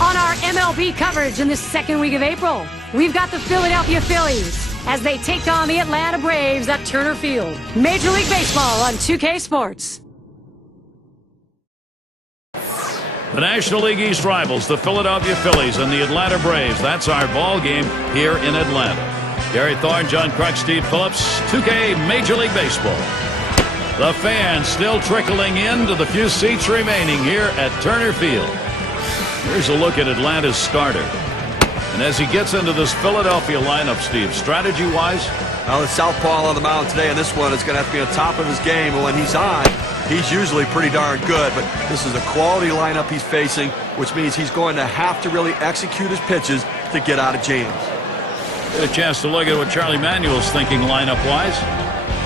On our MLB coverage in the second week of April, we've got the Philadelphia Phillies as they take on the Atlanta Braves at Turner Field. Major League Baseball on 2K Sports. The National League East rivals, the Philadelphia Phillies and the Atlanta Braves. That's our ball game here in Atlanta. Gary Thorne, John Kruk, Steve Phillips, 2K Major League Baseball. The fans still trickling into the few seats remaining here at Turner Field. Here's a look at Atlanta's starter. And as he gets into this Philadelphia lineup, Steve, strategy-wise? Well, the southpaw on the mound today, and this one is going to have to be on top of his game. And when he's on, he's usually pretty darn good. But this is a quality lineup he's facing, which means he's going to have to really execute his pitches to get out of jams. Get a chance to look at what Charlie Manuel's thinking lineup-wise.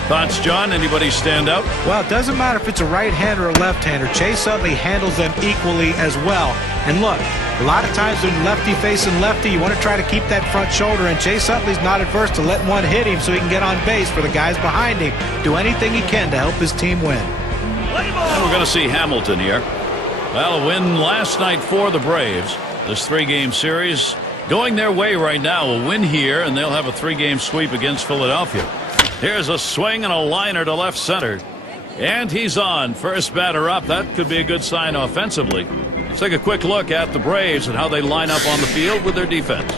Thoughts, John? Anybody stand out? Well, it doesn't matter if it's a right-hander or a left-hander. Chase Utley handles them equally as well. And look, a lot of times when lefty facing lefty, you want to try to keep that front shoulder, and Chase Utley's not adverse to letting one hit him so he can get on base for the guys behind him. Do anything he can to help his team win. And we're going to see Hamilton here. Well, a win last night for the Braves. This three-game series going their way right now. A win here, and they'll have a three-game sweep against Philadelphia. Here's a swing and a liner to left center. And he's on. First batter up. That could be a good sign offensively. Let's take a quick look at the Braves and how they line up on the field with their defense.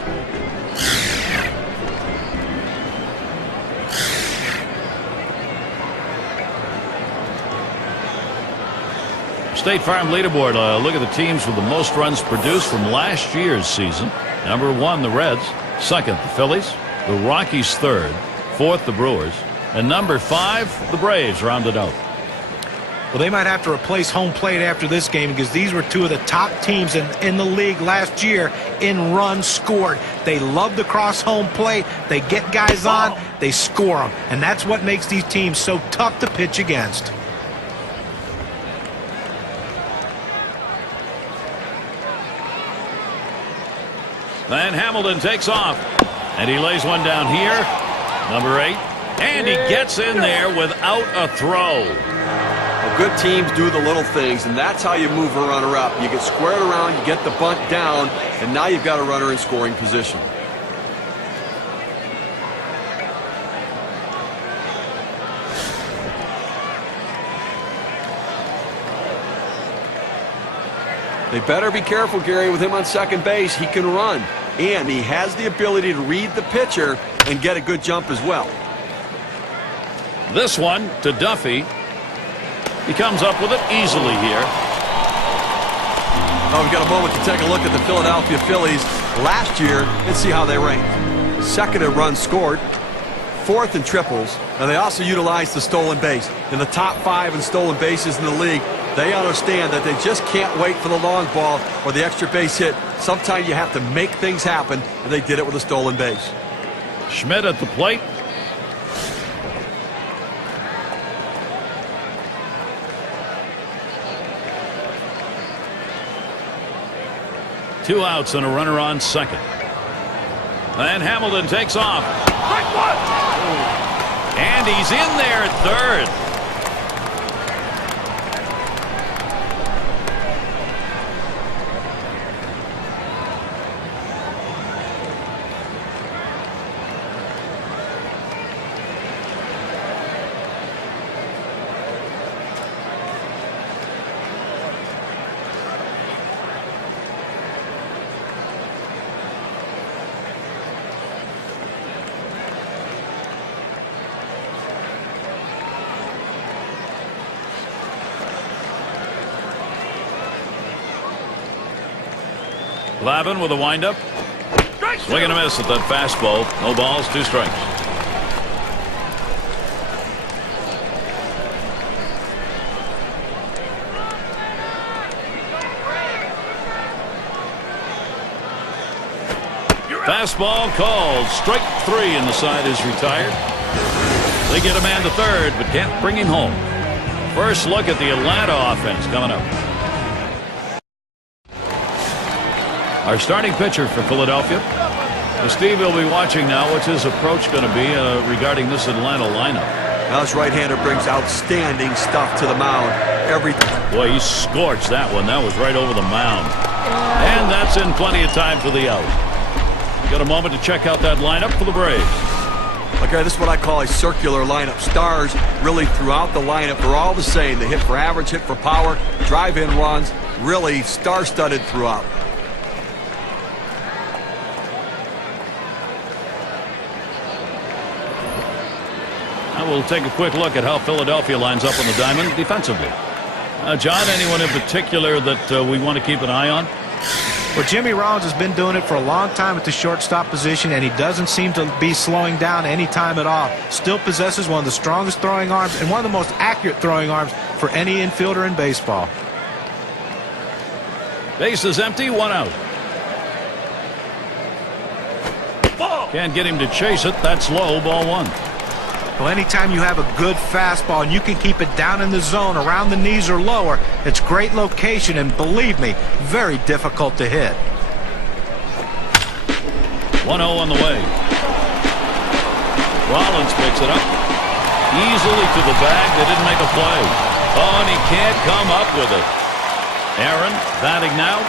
State Farm leaderboard. Look at the teams with the most runs produced from last year's season. Number 1, the Reds. Second, the Phillies. The Rockies third. Fourth, the Brewers. And number 5, the Braves rounded out. Well, they might have to replace home plate after this game because these were two of the top teams in the league last year in runs scored. They love to cross home plate. They get guys on. They score them. And that's what makes these teams so tough to pitch against. Then Hamilton takes off. And he lays one down here. Number 8. And he gets in there without a throw. Well, good teams do the little things, and that's how you move a runner up. You get squared around, you get the bunt down, and now you've got a runner in scoring position. They better be careful, Gary, with him on second base. He can run, and he has the ability to read the pitcher and get a good jump as well. This one to Duffy. He comes up with it easily here. Oh, we've got a moment to take a look at the Philadelphia Phillies last year and see how they ranked. Second in runs scored, fourth in triples, and they also utilized the stolen base. In the top 5 in stolen bases in the league, they understand that they just can't wait for the long ball or the extra base hit. Sometimes you have to make things happen, and they did it with a stolen base. Schmidt at the plate. Two outs and a runner on second. And Hamilton takes off. And he's in there at third. Glavine with a windup. Swing and a miss at that fastball. No balls, 2 strikes. Fastball called. Strike 3, and the side is retired. They get a man to third, but can't bring him home. First look at the Atlanta offense coming up. Our starting pitcher for Philadelphia. Steve will be watching now. What's his approach going to be regarding this Atlanta lineup? Now this right-hander brings outstanding stuff to the mound. Boy, he scorched that one. That was right over the mound. And that's in plenty of time for the out. Got a moment to check out that lineup for the Braves. Okay, this is what I call a circular lineup. Stars really throughout the lineup. They're all the same. They hit for average, hit for power, drive-in runs. Really star-studded throughout. Now we'll take a quick look at how Philadelphia lines up on the diamond defensively. John, anyone in particular that we want to keep an eye on? Well, Jimmy Rollins has been doing it for a long time at the shortstop position, and he doesn't seem to be slowing down any time at all. Still possesses one of the strongest throwing arms and one of the most accurate throwing arms for any infielder in baseball. Base is empty, one out. Can't get him to chase it. That's low, ball one. Well, anytime you have a good fastball and you can keep it down in the zone around the knees or lower, it's great location and, believe me, very difficult to hit. 1-0 on the way. Rollins picks it up. Easily to the bag. They didn't make a play. Oh, and he can't come up with it. Aaron batting now.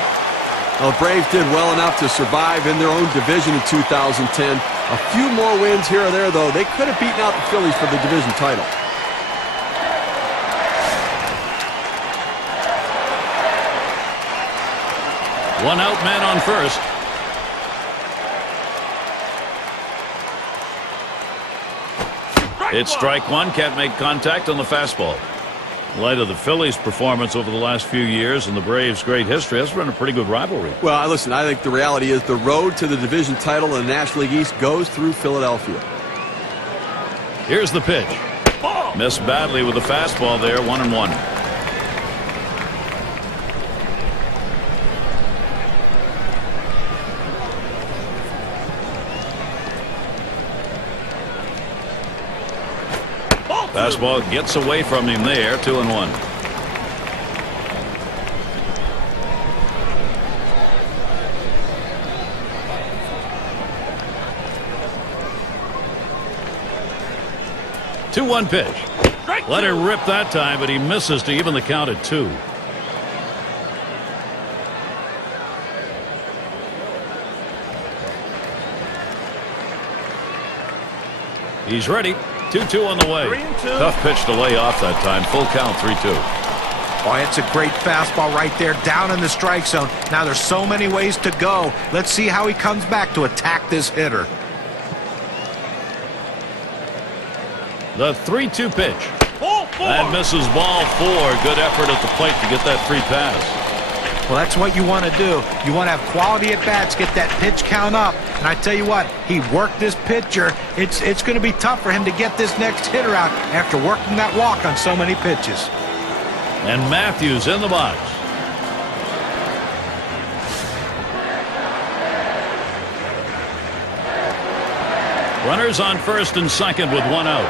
Well, the Braves did well enough to survive in their own division in 2010. A few more wins here or there, though. They could have beaten out the Phillies for the division title. One out, man on first. It's strike one. Can't make contact on the fastball. In light of the Phillies' performance over the last few years and the Braves' great history, that's been a pretty good rivalry. Well, listen, I think the reality is the road to the division title in the National League East goes through Philadelphia. Here's the pitch. Missed badly with the fastball there, 1-1. Fastball gets away from him there, 2-1. Two-one pitch. Let it rip that time, but he misses to even the count at 2. He's ready. 2-2 on the way. Tough pitch to lay off that time. Full count, 3-2. Oh, it's a great fastball right there, down in the strike zone. Now there's so many ways to go. Let's see how he comes back to attack this hitter. The 3-2 pitch. That misses ball 4. Good effort at the plate to get that free pass. Well, that's what you want to do. You want to have quality at bats, get that pitch count up. And I tell you what, he worked this pitcher. It's going to be tough for him to get this next hitter out after working that walk on so many pitches. And Matthews in the box. Runners on first and second with one out.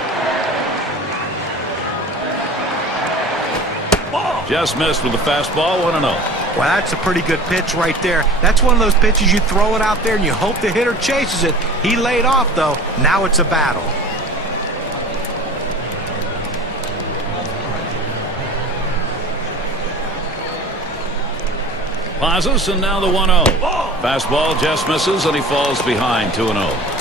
Just missed with the fastball, 1-0. Well, that's a pretty good pitch right there. That's one of those pitches you throw it out there and you hope the hitter chases it. He laid off, though. Now it's a battle. Pauses, and now the 1-0. Fastball just misses, and he falls behind, 2-0.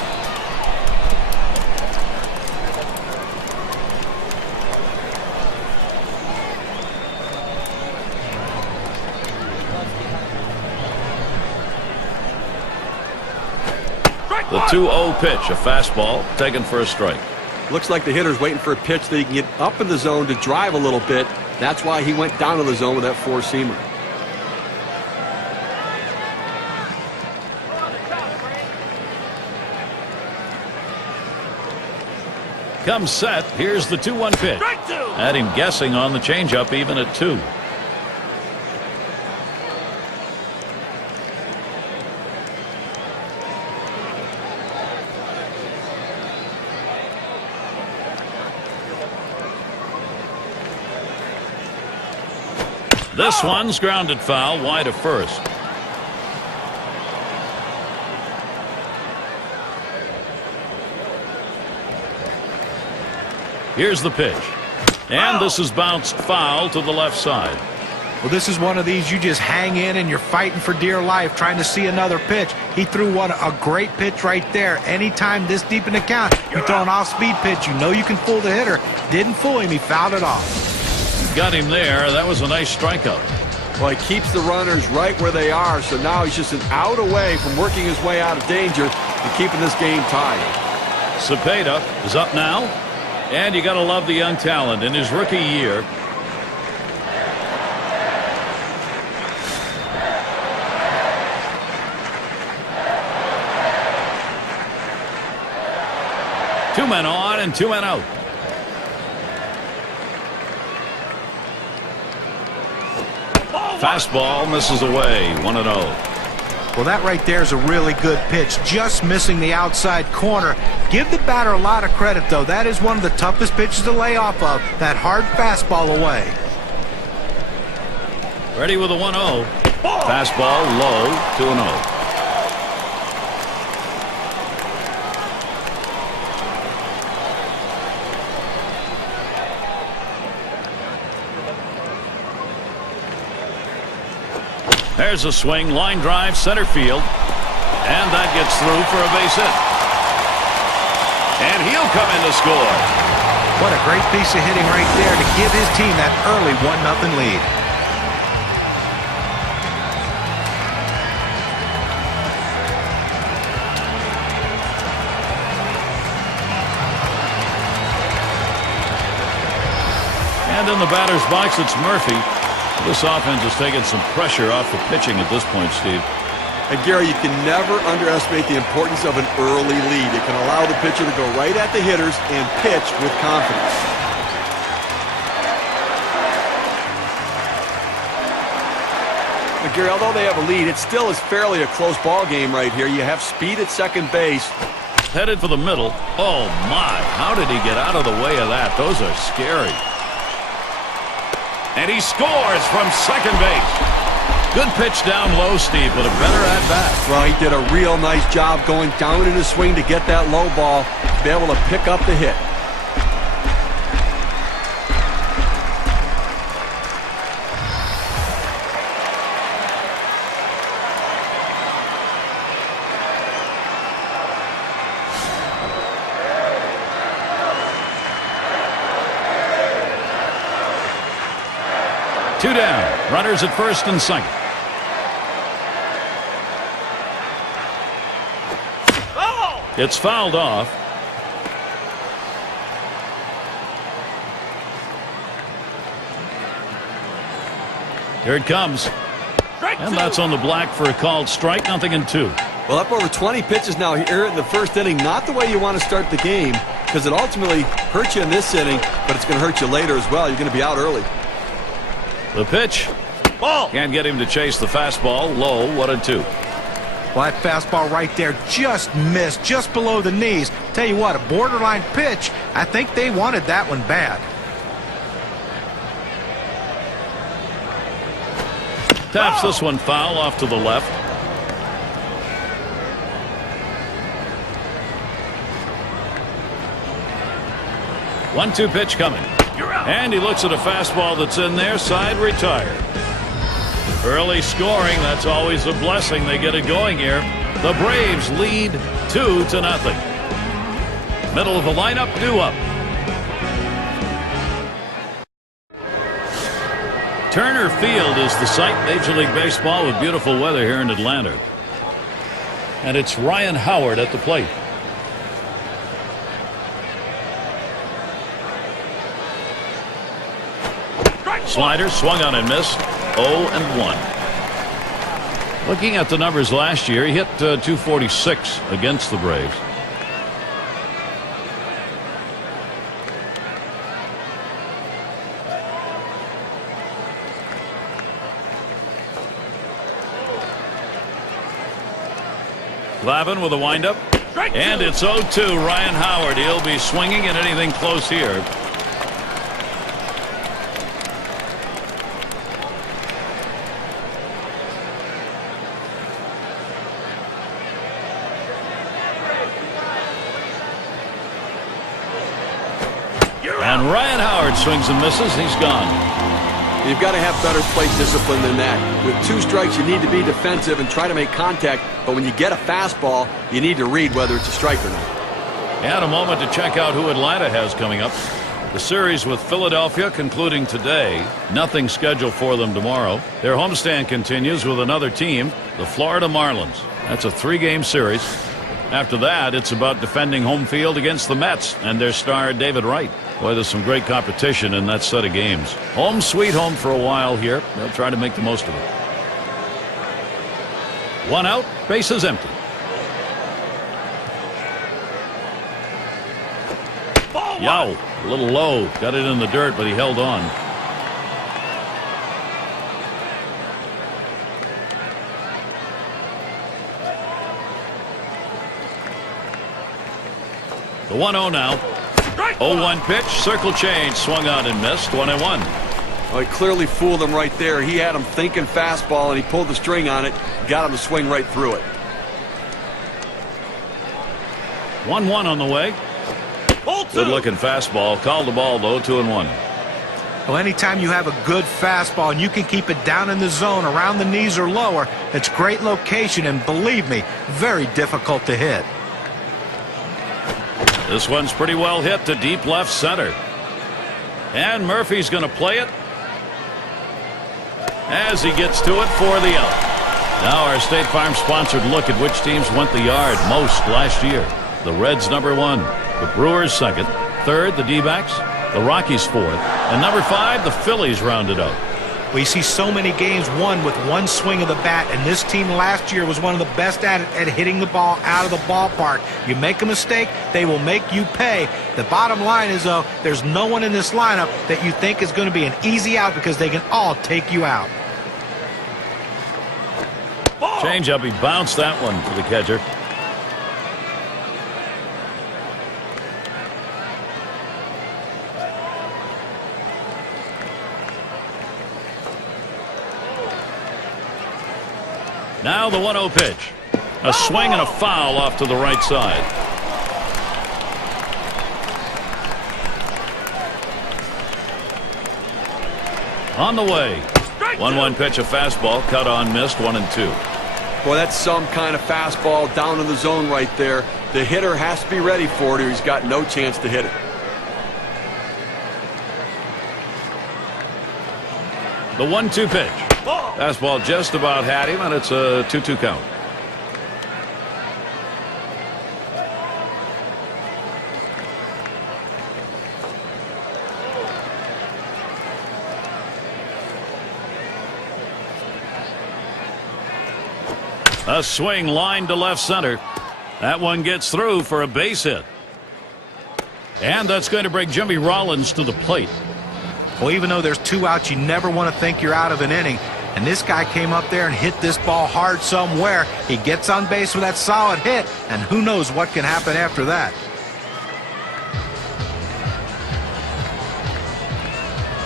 The 2-0 pitch, a fastball, taken for a strike. Looks like the hitter's waiting for a pitch that he can get up in the zone to drive a little bit. That's why he went down to the zone with that four-seamer. Comes set. Here's the 2-1 pitch. Had him guessing on the changeup, even at 2. This one's grounded foul, wide of first. Here's the pitch. And this is bounced foul to the left side. Well, this is one of these you just hang in and you're fighting for dear life, trying to see another pitch. He threw a great pitch right there. Anytime this deep in the count, you throw an off-speed pitch, you know you can fool the hitter. Didn't fool him. He fouled it off. Got him there. That was a nice strikeout. Well, he keeps the runners right where they are, so now he's just an out away from working his way out of danger and keeping this game tied. Cepeda is up now, and you got to love the young talent in his rookie year. Two men on and two men out. Fastball misses away, 1-0. Well, that right there is a really good pitch, just missing the outside corner. Give the batter a lot of credit, though. That is one of the toughest pitches to lay off of, that hard fastball away. Ready with a 1-0. Fastball low, 2-0. There's a swing, line drive, center field, and that gets through for a base hit. And he'll come in to score. What a great piece of hitting right there to give his team that early 1-0 lead. And in the batter's box, it's Murphy. This offense is taking some pressure off the pitching at this point, Steve. And Gary, you can never underestimate the importance of an early lead. It can allow the pitcher to go right at the hitters and pitch with confidence. But Gary, although they have a lead, it still is fairly a close ball game right here. You have speed at second base. Headed for the middle. Oh, my. How did he get out of the way of that? Those are scary. And he scores from second base. Good pitch down low, Steve, but a better at-bat. Well, he did a real nice job going down in his swing to get that low ball, to be able to pick up the hit. Two down. Runners at first and second. It's fouled off. Here it comes. And that's on the black for a called strike. 0-2. Well, up over 20 pitches now here in the first inning. Not the way you want to start the game, because it ultimately hurts you in this inning, but it's going to hurt you later as well. You're going to be out early. The pitch. Ball. Can't get him to chase the fastball. Low, 1-2. Well, that fastball right there just missed, just below the knees. Tell you what, a borderline pitch. I think they wanted that one bad. Taps this one foul off to the left. One-two pitch coming. And he looks at a fastball that's in there, side retired. Early scoring, that's always a blessing. They get it going here. The Braves lead 2-0. Middle of the lineup, due up. Turner Field is the site. Major League Baseball with beautiful weather here in Atlanta. And it's Ryan Howard at the plate. Slider swung on and missed. 0-1. Looking at the numbers last year, he hit 246 against the Braves. Glavine with a windup. And it's 0-2. Ryan Howard. He'll be swinging at anything close here. And Ryan Howard swings and misses. He's gone. You've got to have better plate discipline than that. With 2 strikes, you need to be defensive and try to make contact, but when you get a fastball, you need to read whether it's a strike or not. And a moment to check out who Atlanta has coming up. The series with Philadelphia concluding today. Nothing scheduled for them tomorrow. Their homestand continues with another team, the Florida Marlins. That's a 3-game series. After that, it's about defending home field against the Mets and their star David Wright. Boy, there's some great competition in that set of games. Home sweet home for a while here. They'll try to make the most of it. 1 out, bases empty. Yow, a little low. Got it in the dirt, but he held on. The 1-0 now. 0-1 pitch, circle change, swung on and missed. 1-1. Well, he clearly fooled him right there. He had him thinking fastball, and he pulled the string on it, got him to swing right through it. 1-1 on the way. Good looking fastball. Called the ball though. 2-1. Well, anytime you have a good fastball and you can keep it down in the zone around the knees or lower, it's great location, and believe me, very difficult to hit. This one's pretty well hit to deep left center. And Murphy's going to play it as he gets to it for the out. Now our State Farm sponsored look at which teams went the yard most last year. The Reds #1, the Brewers 2nd, 3rd the D-backs, the Rockies 4th, and #5 the Phillies rounded out. We see so many games won with one swing of the bat, and this team last year was one of the best at hitting the ball out of the ballpark. You make a mistake, they will make you pay. The bottom line is, though, there's no one in this lineup that you think is going to be an easy out because they can all take you out. Change up, he bounced that one to the catcher. Now the 1-0 pitch. A swing and a foul off to the right side. On the way. 1-1 pitch, a fastball, cut on, missed, 1-2. Boy, that's some kind of fastball down in the zone right there. The hitter has to be ready for it or he's got no chance to hit it. The 1-2 pitch. Fastball just about had him, and it's a 2-2 count. A swing line to left center. That one gets through for a base hit. And that's going to bring Jimmy Rollins to the plate. Well, even though there's 2 outs, you never want to think you're out of an inning. And this guy came up there and hit this ball hard somewhere. He gets on base with that solid hit, and who knows what can happen after that.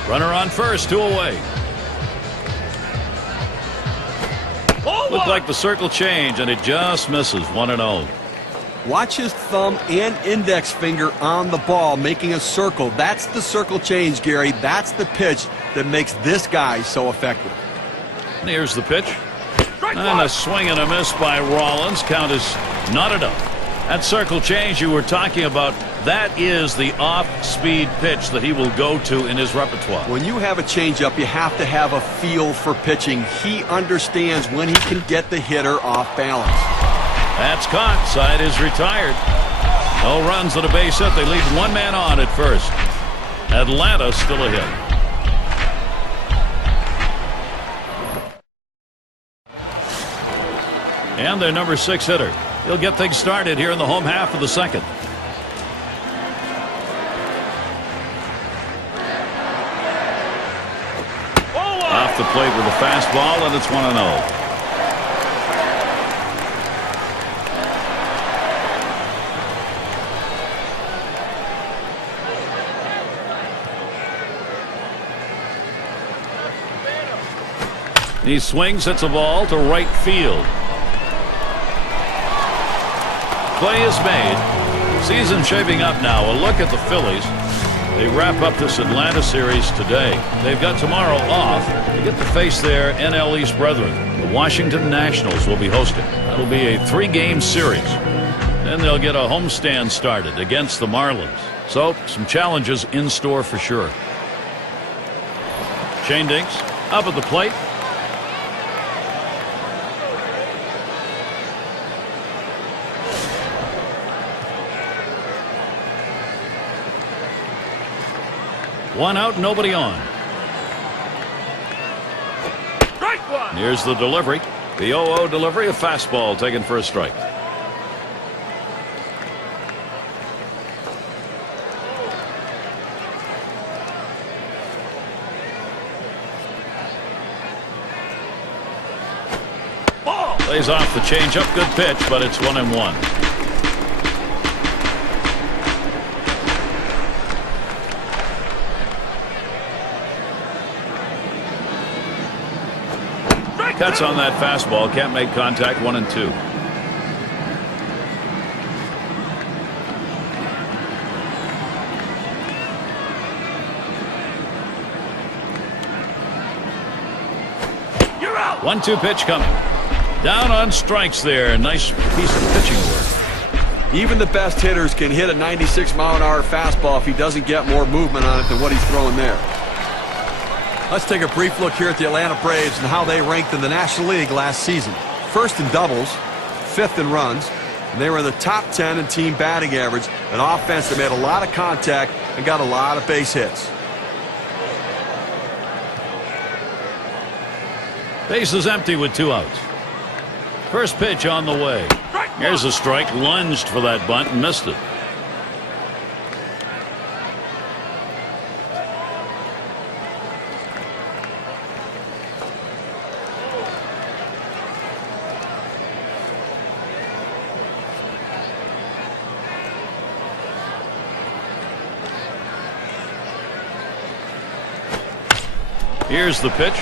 Runner on first, 2 away. Looked like the circle change, and it just misses. 1-0. Watch his thumb and index finger on the ball, making a circle. That's the circle change, Gary. That's the pitch that makes this guy so effective. And here's the pitch. And a swing and a miss by Rollins. Count is not enough. That circle change you were talking about, that is the off-speed pitch that he will go to in his repertoire. When you have a changeup, you have to have a feel for pitching. He understands when he can get the hitter off balance. That's caught. Side is retired. No runs at a base hit. They leave 1 man on at first. Atlanta still ahead. And their #6 hitter. He'll get things started here in the home half of the 2nd. Off the plate with a fastball, and it's 1-0. He swings, hits a ball to right field. Play is made. Season shaping up now. A look at the Phillies. They wrap up this Atlanta series today. They've got tomorrow off. They get to face their NL East brethren. The Washington Nationals will be hosting. That'll be a 3-game series. Then they'll get a homestand started against the Marlins. So, some challenges in store for sure. Shane Dinks up at the plate. One out, nobody on. Here's the delivery. The 0-0 delivery, a fastball taken for a strike. Plays off the changeup. Good pitch, but it's 1-1. Cuts on that fastball. Can't make contact. 1-2. You're out. 1-2 pitch coming. Down on strikes there. Nice piece of pitching work. Even the best hitters can hit a 96-mile-an-hour fastball if he doesn't get more movement on it than what he's throwing there. Let's take a brief look here at the Atlanta Braves and how they ranked in the National League last season. First in doubles, 5th in runs, and they were in the top 10 in team batting average, an offense that made a lot of contact and got a lot of base hits. Base is empty with 2 outs. First pitch on the way. Here's a strike. Lunged for that bunt and missed it. Here's the pitch.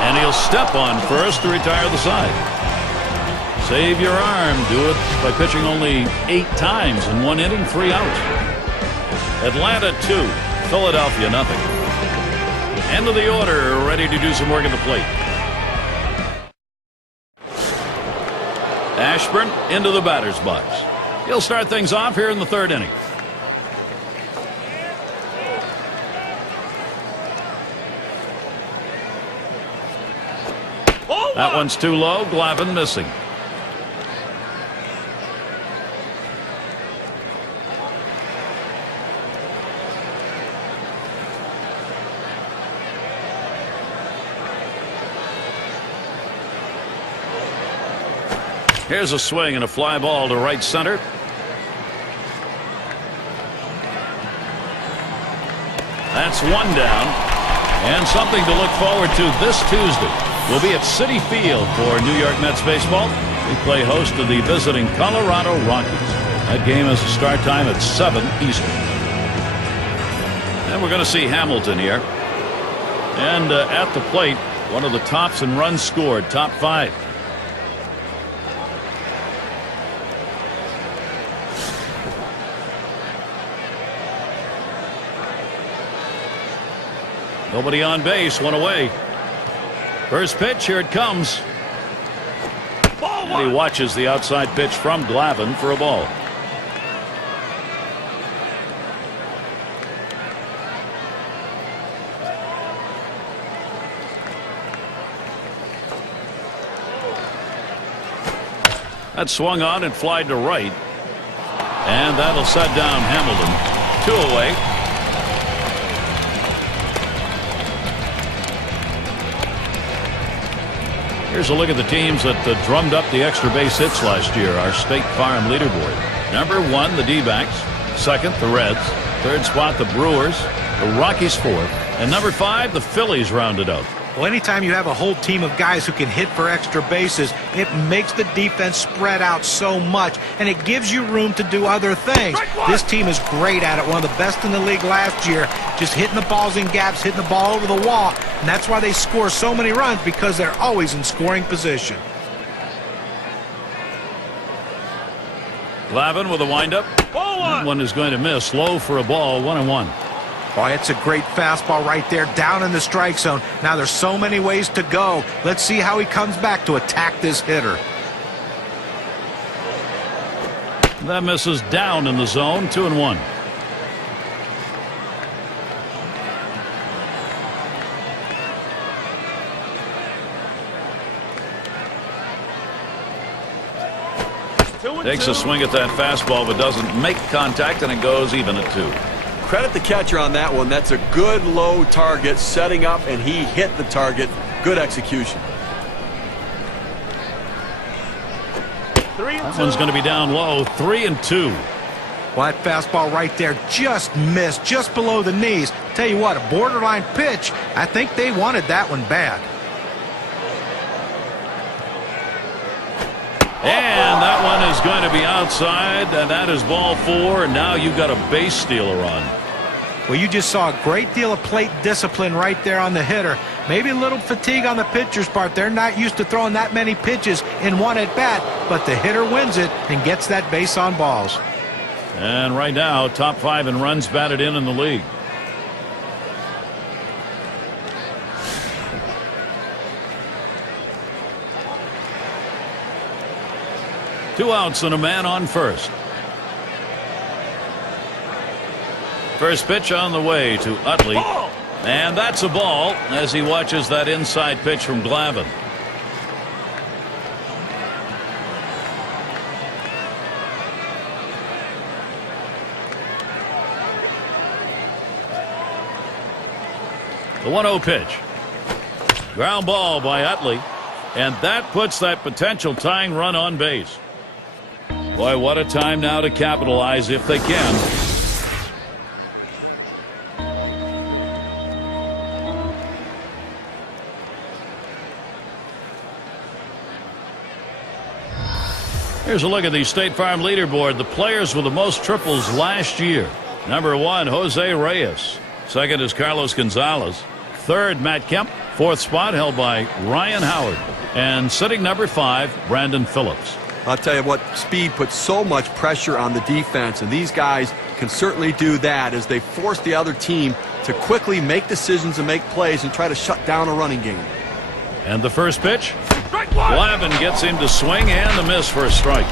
And he'll step on first to retire the side. Save your arm. Do it by pitching only 8 times in 1 inning, 3 outs. Atlanta 2, Philadelphia nothing. End of the order, ready to do some work at the plate. Ashburn into the batter's box. He'll start things off here in the 3rd inning. That one's too low. Glavine missing. Here's a swing and a fly ball to right center. That's 1 down. And something to look forward to this Tuesday. We'll be at Citi Field for New York Mets baseball. They play host to the visiting Colorado Rockies. That game has a start time at 7 Eastern. And we're going to see Hamilton here. And at the plate, one of the tops in runs scored, top 5. Nobody on base, 1 away. First pitch, here it comes. And he watches the outside pitch from Glavine for a ball. That swung on and flied to right. And that'll set down Hamilton. 2 away. Here's a look at the teams that drummed up the extra base hits last year, our State Farm leaderboard. Number 1, the D-backs. 2nd, the Reds. 3rd spot, the Brewers. The Rockies 4th. And number 5, the Phillies rounded out. Well, anytime you have a whole team of guys who can hit for extra bases, it makes the defense spread out so much, and it gives you room to do other things. This team is great at it, one of the best in the league last year, just hitting the balls in gaps, hitting the ball over the wall, and that's why they score so many runs, because they're always in scoring position. Glavine with a windup. That one is going to miss. Low for a ball. 1-1. Boy, it's a great fastball right there, down in the strike zone. Now there's so many ways to go. Let's see how he comes back to attack this hitter. That misses down in the zone. 2-1. Takes a swing at that fastball, but doesn't make contact, and it goes even at 2. Credit the catcher on that one. That's a good low target, setting up, and he hit the target. Good execution. That one's going to be down low. 3-2. Well, that fastball right there just missed, just below the knees. Tell you what, a borderline pitch. I think they wanted that one bad. And that one is going to be outside, and that is ball 4, and now you've got a base stealer on. Well, you just saw a great deal of plate discipline right there on the hitter. Maybe a little fatigue on the pitcher's part. They're not used to throwing that many pitches in one at bat, but the hitter wins it and gets that base on balls. And right now, top 5 in runs batted in the league. Two outs and a man on first. First pitch on the way to Utley. And that's a ball as he watches that inside pitch from Glavine. The 1-0 pitch. Ground ball by Utley. And that puts that potential tying run on base. Boy, what a time now to capitalize if they can. Here's a look at the State Farm leaderboard. The players with the most triples last year. Number 1, Jose Reyes. Second is Carlos Gonzalez. Third, Matt Kemp. Fourth spot held by Ryan Howard. And sitting number 5, Brandon Phillips. I'll tell you what, speed puts so much pressure on the defense, and these guys can certainly do that as they force the other team to quickly make decisions and make plays and try to shut down a running game. And the first pitch, Glavine gets him to swing, and the miss for a strike.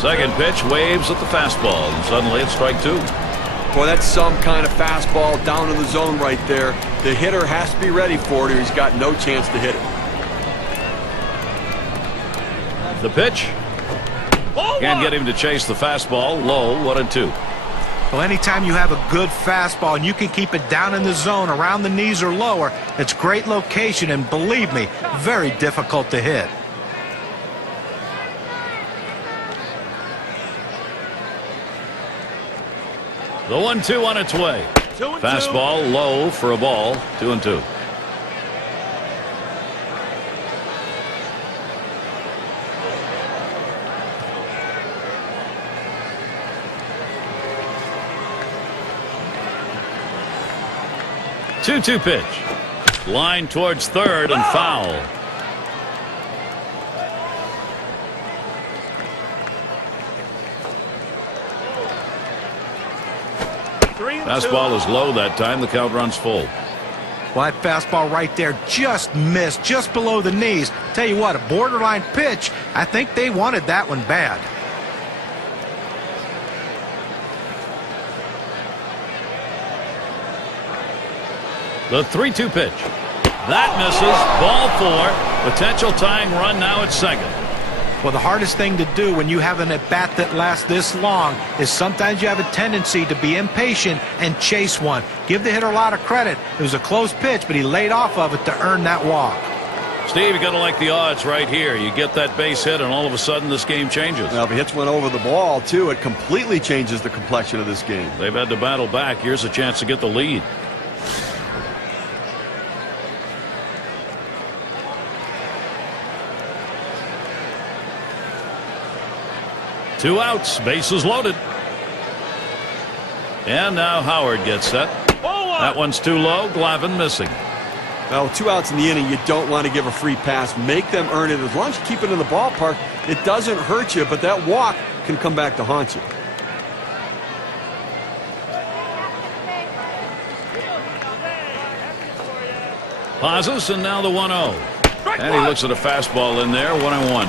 Second pitch waves at the fastball, and suddenly it's strike 2. Boy, that's some kind of fastball down in the zone right there. The hitter has to be ready for it or he's got no chance to hit it. The pitch. Can't get him to chase the fastball. Low, 1-2. Well, anytime you have a good fastball and you can keep it down in the zone around the knees or lower, it's great location, and believe me, very difficult to hit. The 1-2 on its way. Fastball low for a ball. 2-2. Two-two pitch. Line towards third and foul. Fastball is low that time. The count runs full. Well, that fastball right there just missed, just below the knees. Tell you what, a borderline pitch. I think they wanted that one bad. The 3-2 pitch. That misses. Ball 4. Potential tying run now at second. Well, the hardest thing to do when you have an at-bat that lasts this long is sometimes you have a tendency to be impatient and chase one. Give the hitter a lot of credit. It was a close pitch, but he laid off of it to earn that walk. Steve, you got to like the odds right here. You get that base hit, and all of a sudden this game changes. Now, if he hits one over the ball, too, it completely changes the complexion of this game. They've had to battle back. Here's a chance to get the lead. Two outs, bases loaded. And now Howard gets set. That one's too low. Glavine missing. Well, 2 outs in the inning, you don't want to give a free pass. Make them earn it. As long as you keep it in the ballpark, it doesn't hurt you, but that walk can come back to haunt you. Pauses, and now the 1-0. And he looks at a fastball in there, 1-1.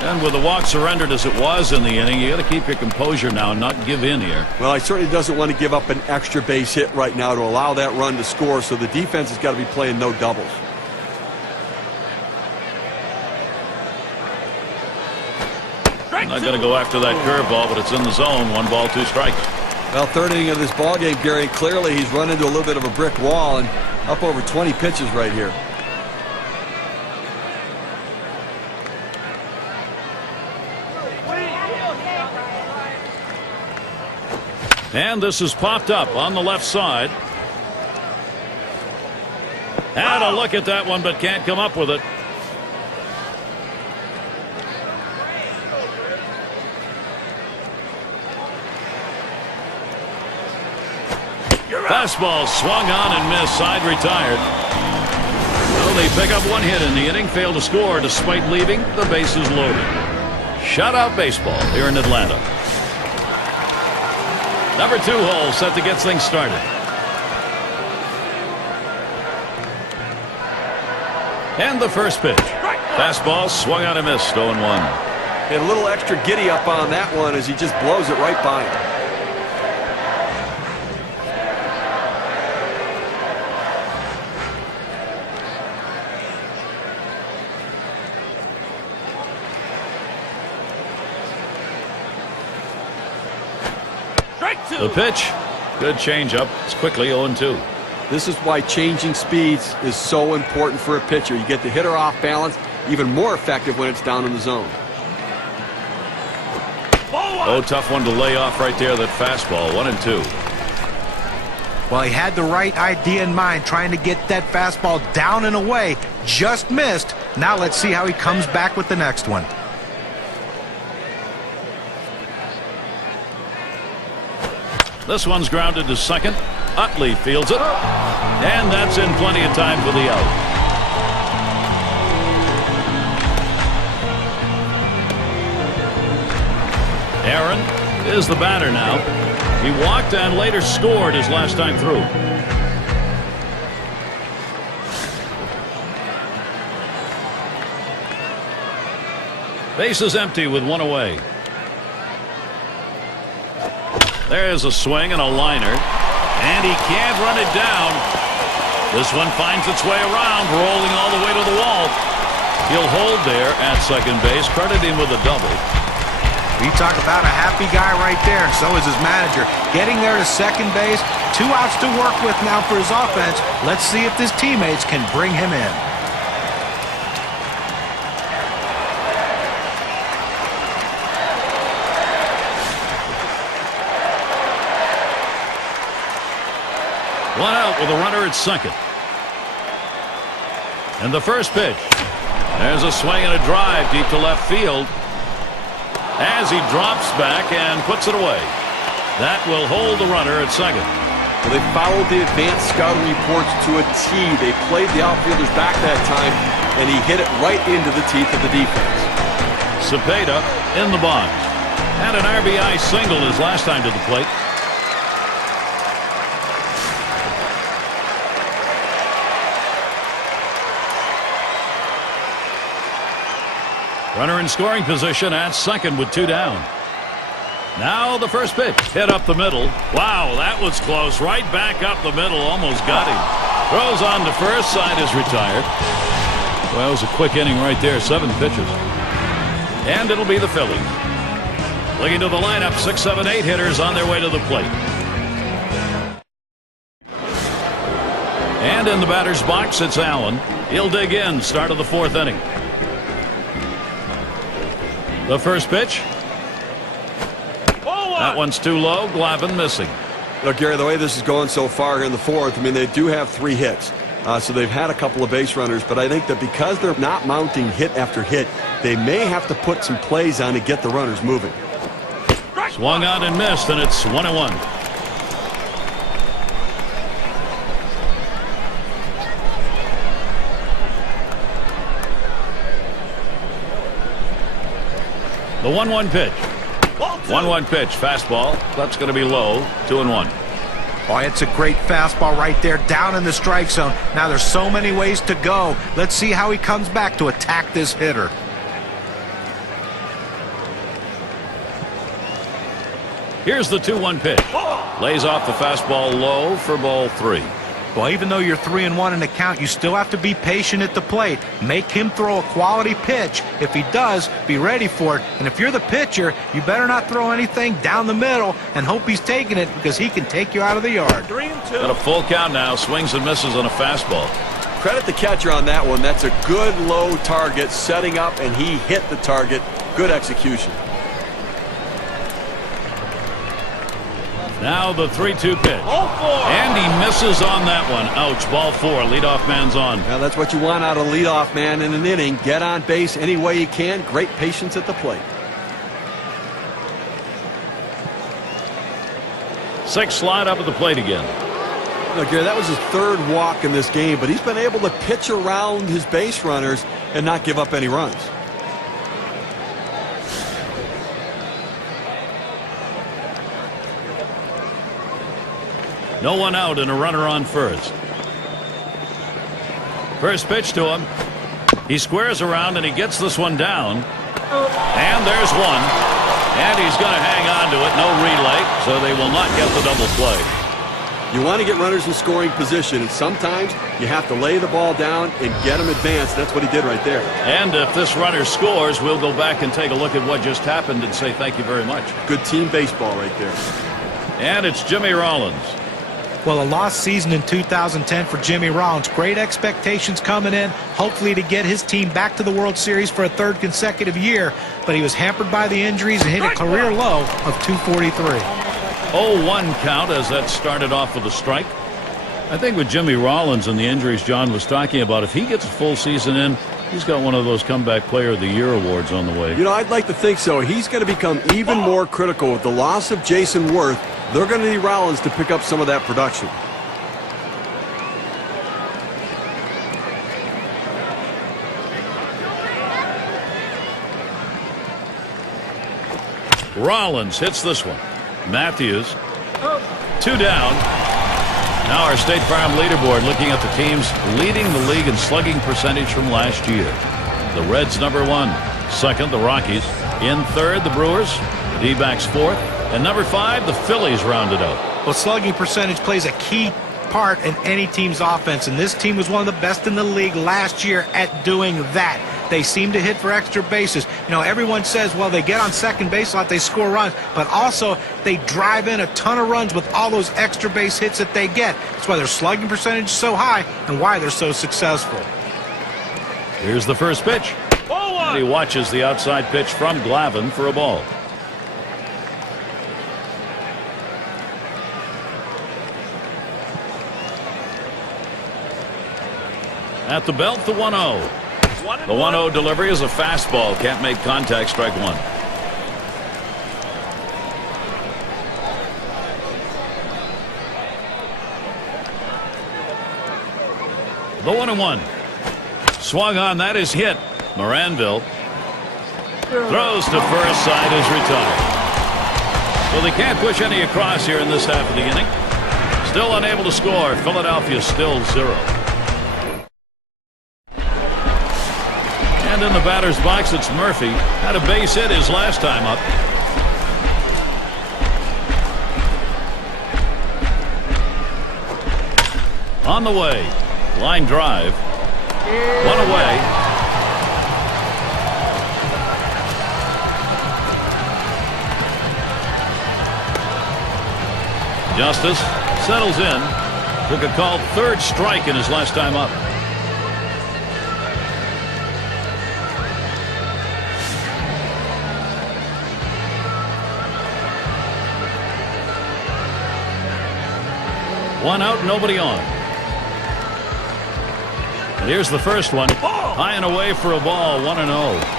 And with the walk surrendered as it was in the inning, you got to keep your composure now and not give in here. Well, he certainly doesn't want to give up an extra base hit right now to allow that run to score, so the defense has got to be playing no doubles. Not going to go after that curveball, but it's in the zone. 1 ball, 2 strikes. Well, third inning of this ball game, Gary, clearly he's run into a little bit of a brick wall and up over 20 pitches right here. And this is popped up on the left side. Had a look at that one, but can't come up with it. Fastball swung on and missed. Side retired. Well, they pick up 1 hit in the inning. Failed to score despite leaving the bases loaded. Shutout baseball here in Atlanta. Number 2 hole set to get things started. And the first pitch. Fastball swung on and missed. 0-1. And a little extra giddy up on that one as he just blows it right by him. The pitch. Good changeup. It's quickly 0-2. This is why changing speeds is so important for a pitcher. You get the hitter off balance, even more effective when it's down in the zone. Oh, tough one to lay off right there, that fastball. 1-2. Well, he had the right idea in mind, trying to get that fastball down and away. Just missed. Now let's see how he comes back with the next one. This one's grounded to second. Utley fields it. And that's in plenty of time for the out. Aaron is the batter now. He walked and later scored his last time through. Base is empty with 1 away. There's a swing and a liner. And he can't run it down. This one finds its way around, rolling all the way to the wall. He'll hold there at second base. Credit him with a double. You talk about a happy guy right there. So is his manager. Getting there to second base. 2 outs to work with now for his offense. Let's see if his teammates can bring him in. One out with a runner at second. And the first pitch. There's a swing and a drive deep to left field. As he drops back and puts it away. That will hold the runner at second. Well, they followed the advanced scouting reports to a T. They played the outfielders back that time, and he hit it right into the teeth of the defense. Cepeda in the box. And an RBI single his last time to the plate. Runner in scoring position at second with 2 down. Now the first pitch. Hit up the middle. Wow, that was close. Right back up the middle. Almost got him. Throws on to first. Side is retired. Well, it was a quick inning right there. 7 pitches. And it'll be the Phillies. Looking to the lineup. 6, 7, 8 hitters on their way to the plate. And in the batter's box, it's Allen. He'll dig in. Start of the 4th inning. The first pitch. That one's too low. Glavine missing. You know, Gary, the way this is going so far here in the 4th, I mean, they do have 3 hits. So they've had a couple of base runners, but I think that because they're not mounting hit after hit, they may have to put some plays on to get the runners moving. Swung on and missed, and it's 1-1. The 1-1 pitch. 1-1 pitch. Fastball. That's going to be low. 2-1. Oh, it's a great fastball right there, down in the strike zone. Now there's so many ways to go. Let's see how he comes back to attack this hitter. Here's the 2-1 pitch. Lays off the fastball low for ball 3. Well, even though you're 3-1 in the count, you still have to be patient at the plate. Make him throw a quality pitch. If he does, be ready for it. And if you're the pitcher, you better not throw anything down the middle and hope he's taking it, because he can take you out of the yard. 3-2. Got a full count now. Swings and misses on a fastball. Credit the catcher on that one. That's a good low target, setting up, and he hit the target. Good execution. Now the 3-2 pitch. And he misses on that one. Ouch. Ball 4. Leadoff man's on. Now that's what you want out of a leadoff man in an inning. Get on base any way you can. Great patience at the plate. 6 slide up at the plate again. Look, Gary, that was his 3rd walk in this game, but he's been able to pitch around his base runners and not give up any runs. No one out and a runner on first. First pitch to him. He squares around and he gets this one down. And there's one. And he's going to hang on to it. No relay, so they will not get the double play. You want to get runners in scoring position, and sometimes you have to lay the ball down and get them advanced. That's what he did right there. And if this runner scores, we'll go back and take a look at what just happened and say thank you very much. Good team baseball right there. And it's Jimmy Rollins. Well, a lost season in 2010 for Jimmy Rollins. Great expectations coming in, hopefully to get his team back to the World Series for a 3rd consecutive year. But he was hampered by the injuries and hit a career low of 243. 0-1 count as that started off with a strike. I think with Jimmy Rollins and the injuries John was talking about, if he gets a full season in, he's got one of those comeback player of the year awards on the way. You know, I'd like to think so. He's going to become even more critical with the loss of Jason Worth. They're going to need Rollins to pick up some of that production. Rollins hits this one. Matthews, 2 down. Now our State Farm leaderboard looking at the teams leading the league in slugging percentage from last year. The Reds number 1. 2nd, the Rockies. In 3rd, the Brewers. The D-backs 4th. And number 5, the Phillies rounded out. Well, slugging percentage plays a key part in any team's offense, and this team was one of the best in the league last year at doing that. They seem to hit for extra bases. You know, everyone says, well, they get on second base a lot, they score runs, but also they drive in a ton of runs with all those extra base hits that they get. That's why their slugging percentage is so high and why they're so successful. Here's the first pitch. And he watches the outside pitch from Glavine for a ball. At the belt, the 1-0. The 1-0 delivery is a fastball. Can't make contact. Strike 1. The 1-1. Swung on. That is hit. Moranville throws to first. Side is retired. So they can't push any across here in this half of the inning. Still unable to score. Philadelphia still 0. And in the batter's box, it's Murphy. Had a base hit his last time up. On the way. Line drive. 1 away. Justice settles in. Took a called 3rd strike in his last time up. One out, nobody on. And here's the first one. High and away for a ball, 1-0.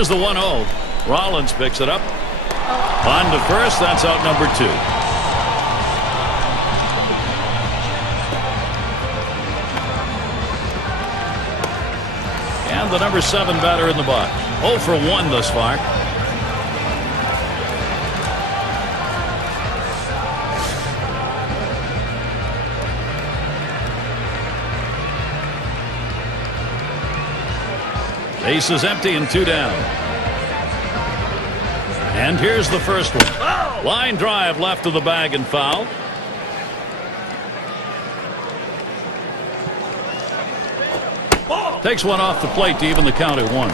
Here's the 1-0. Rollins picks it up. On to first. That's out number 2. And the number 7 batter in the box. 0 for 1 thus far. Base is empty and 2 down. And here's the first one. Line drive left of the bag and foul. Takes one off the plate to even the count at 1.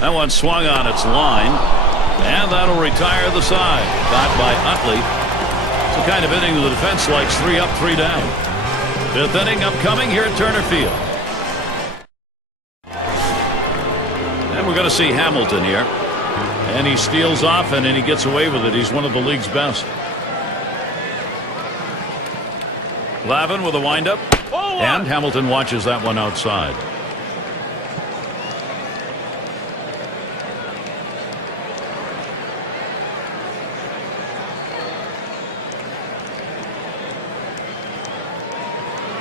That one swung on its line, and that'll retire the side. Got by Utley. It's the kind of inning the defense likes. 3 up, 3 down. 5th inning upcoming here at Turner Field. And we're going to see Hamilton here. And he steals off and he gets away with it. He's one of the league's best. Glavine with a windup. And Hamilton watches that one outside.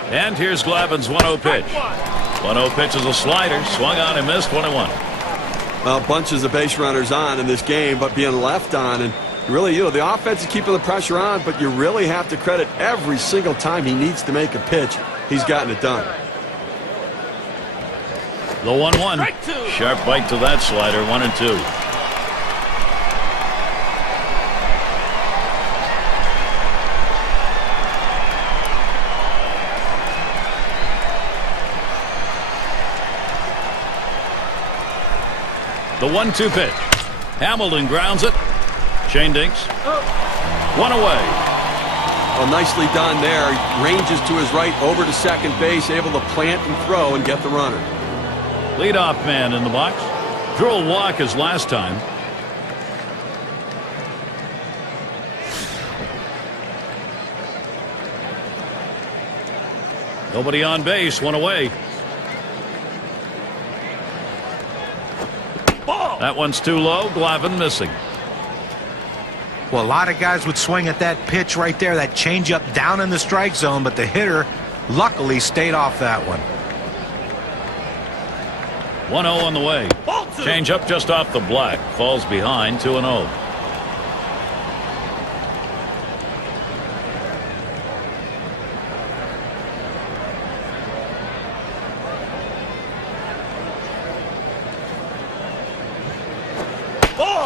And here's Glavine's 1-0 pitch. 1-0 pitch is a slider. Swung on and missed. 1-1. Bunches of base runners on in this game, but being left on. And really, the offense is keeping the pressure on, but you really have to credit every single time he needs to make a pitch. He's gotten it done. The 1-1. Sharp bite to that slider. 1-2. The 1-2 pitch. Hamilton grounds it. Shane Dinks. 1 away. Well, nicely done there. Ranges to his right over to second base, able to plant and throw and get the runner. Leadoff man in the box. Drew a walk as last time. Nobody on base. 1 away. That one's too low. Glavine missing. Well, a lot of guys would swing at that pitch right there, that changeup down in the strike zone, but the hitter luckily stayed off that one. 1-0 on the way. Change up just off the black. Falls behind. 2-0.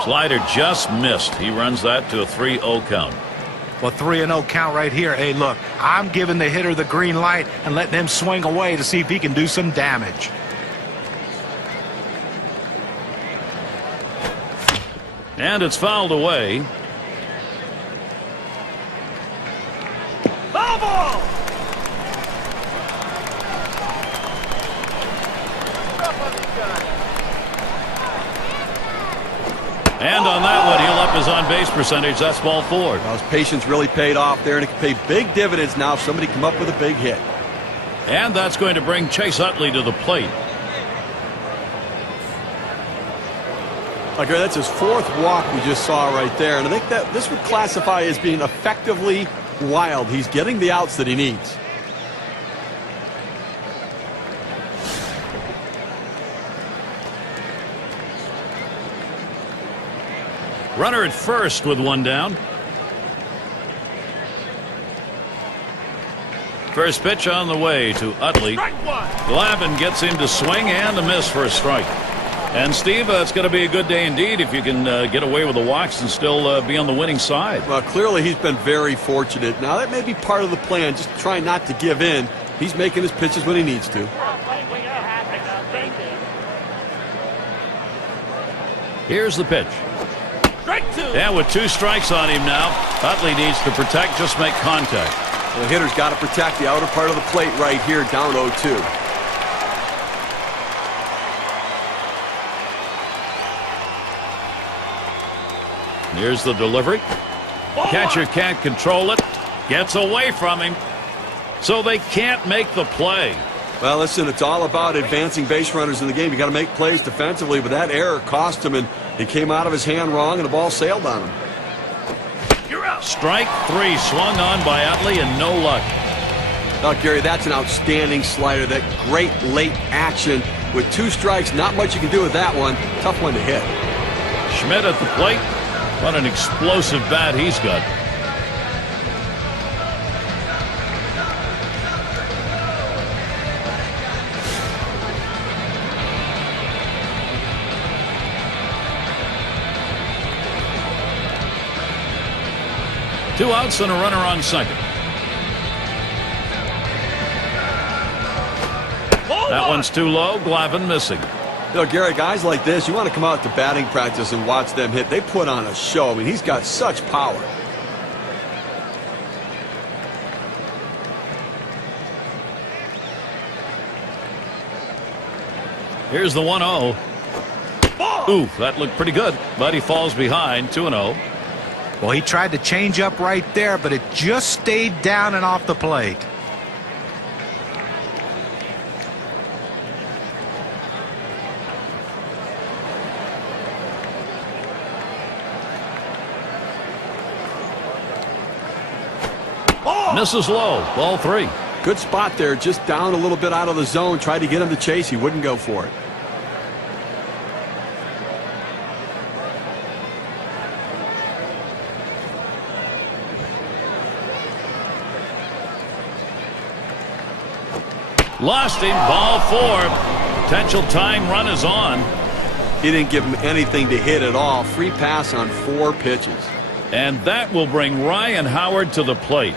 Slider just missed. He runs that to a 3-0 count. Well, 3-0 count right here. Hey, look, I'm giving the hitter the green light and letting him swing away to see if he can do some damage. And it's fouled away. Foul ball! And on that one, he'll up his on-base percentage. That's ball 4. Well, his patience really paid off there, and it can pay big dividends now if somebody come up with a big hit. And that's going to bring Chase Utley to the plate. Okay, that's his 4th walk we just saw right there, and I think that this would classify as being effectively wild. He's getting the outs that he needs. Runner at first with 1 down. First pitch on the way to Utley. Glavine gets him to swing and a miss for a strike. And Steve, it's going to be a good day indeed if you can get away with the walks and still be on the winning side. Well, clearly he's been very fortunate. Now that may be part of the plan, just trying not to give in. He's making his pitches when he needs to. Here's the pitch. And with 2 strikes on him now, Utley needs to protect, just make contact. The hitter's got to protect the outer part of the plate right here, down 0-2. Here's the delivery. Catcher can't control it. Gets away from him. So they can't make the play. Well, listen, it's all about advancing base runners in the game. You got to make plays defensively, but that error cost him, and it came out of his hand wrong, and the ball sailed on him. You're out. Strike 3 swung on by Utley, and no luck. Now, Gary, that's an outstanding slider. That great late action with 2 strikes. Not much you can do with that one. Tough one to hit. Schmidt at the plate. What an explosive bat he's got. Two outs and a runner on second. That one's too low. Glavine missing. You know, Gary, guys like this, you want to come out to batting practice and watch them hit. They put on a show. I mean, he's got such power. Here's the 1-0. Ooh, that looked pretty good, but he falls behind 2-0. Well, he tried to change up right there, but it just stayed down and off the plate. Misses low. Ball 3. Good spot there. Just down a little bit out of the zone. Tried to get him to chase. He wouldn't go for it. Lost him. Ball 4. Potential tying run is on. He didn't give him anything to hit at all. Free pass on 4 pitches. And that will bring Ryan Howard to the plate.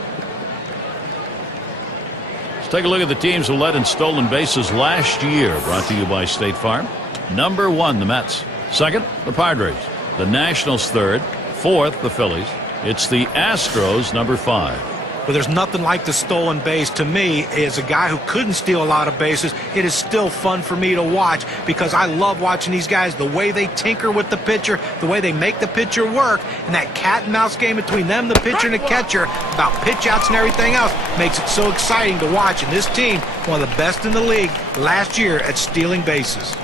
Let's take a look at the teams who led in stolen bases last year. Brought to you by State Farm. Number 1, the Mets. Second, the Padres. The Nationals third. Fourth, the Phillies. It's the Astros, number 5. But there's nothing like the stolen base. To me, as a guy who couldn't steal a lot of bases, it is still fun for me to watch because I love watching these guys, the way they tinker with the pitcher, the way they make the pitcher work, and that cat and mouse game between them, the pitcher, and the catcher about pitch outs and everything else makes it so exciting to watch. And this team, one of the best in the league last year at stealing bases.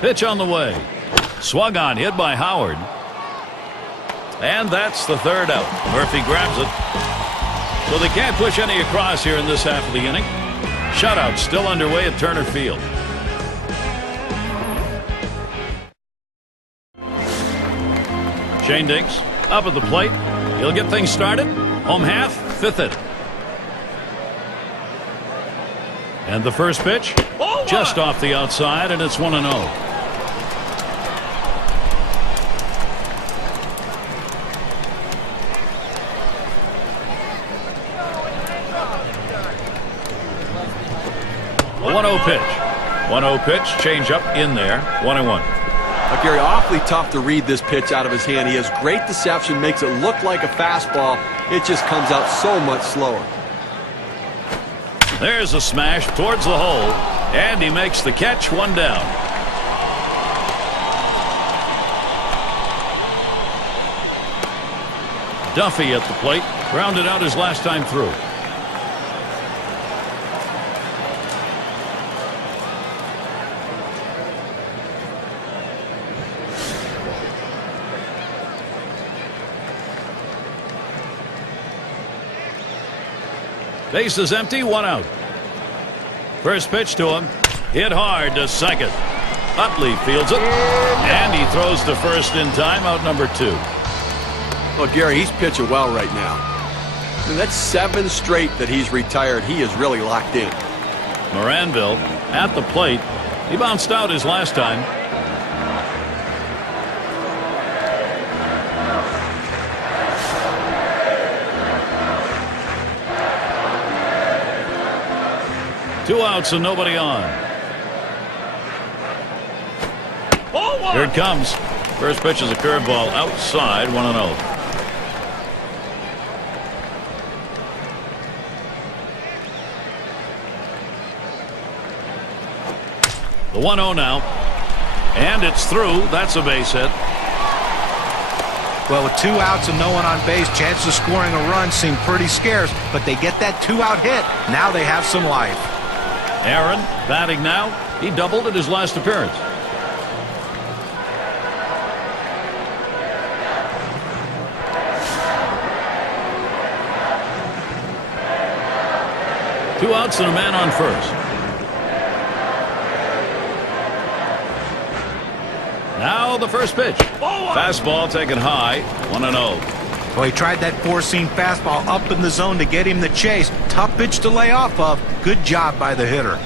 Pitch on the way. Swung on, hit by Howard. And that's the 3rd out. Murphy grabs it. So they can't push any across here in this half of the inning. Shutout still underway at Turner Field. Shane Dinks up at the plate. He'll get things started. Home half, 5th inning. And the first pitch just off the outside, and it's 1-0. Pitch. 1-0 pitch. Change up in there. 1-1. Now, Gary, awfully tough to read this pitch out of his hand. He has great deception, makes it look like a fastball. It just comes out so much slower. There's a smash towards the hole, and he makes the catch. 1 down. Duffy at the plate. Grounded out his last time through. Base is empty, 1 out. First pitch to him. Hit hard to second. Utley fields it. And he throws to first in time, out number 2. Well, Gary, he's pitching well right now. And that's 7 straight that he's retired. He is really locked in. Moranville at the plate. He bounced out his last time. Two outs and nobody on. Here it comes. First pitch is a curveball outside, 1-0. The 1-0 now. And it's through. That's a base hit. Well, with 2 outs and no one on base, chances of scoring a run seem pretty scarce, but they get that 2-out hit. Now they have some life. Aaron batting now. He doubled at his last appearance. Two outs and a man on first. Now the first pitch. Fastball taken high. 1-0. Well, he tried that four-seam fastball up in the zone to get him the chase. Tough pitch to lay off of. Good job by the hitter.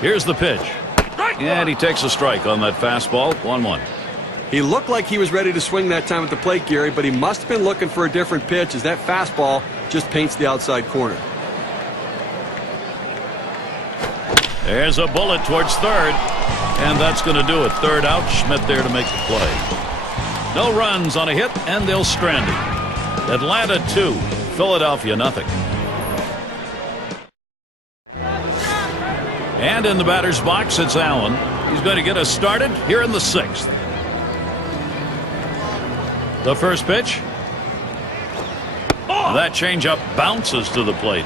Here's the pitch. And he takes a strike on that fastball. 1-1. He looked like he was ready to swing that time at the plate, Gary, but he must have been looking for a different pitch as that fastball just paints the outside corner. There's a bullet towards third. And that's going to do it. Third out. Schmidt there to make the play. No runs on a hit, and they'll strand him. Atlanta 2, Philadelphia nothing. And in the batter's box, it's Allen. He's going to get us started here in the 6th. The first pitch. That changeup bounces to the plate.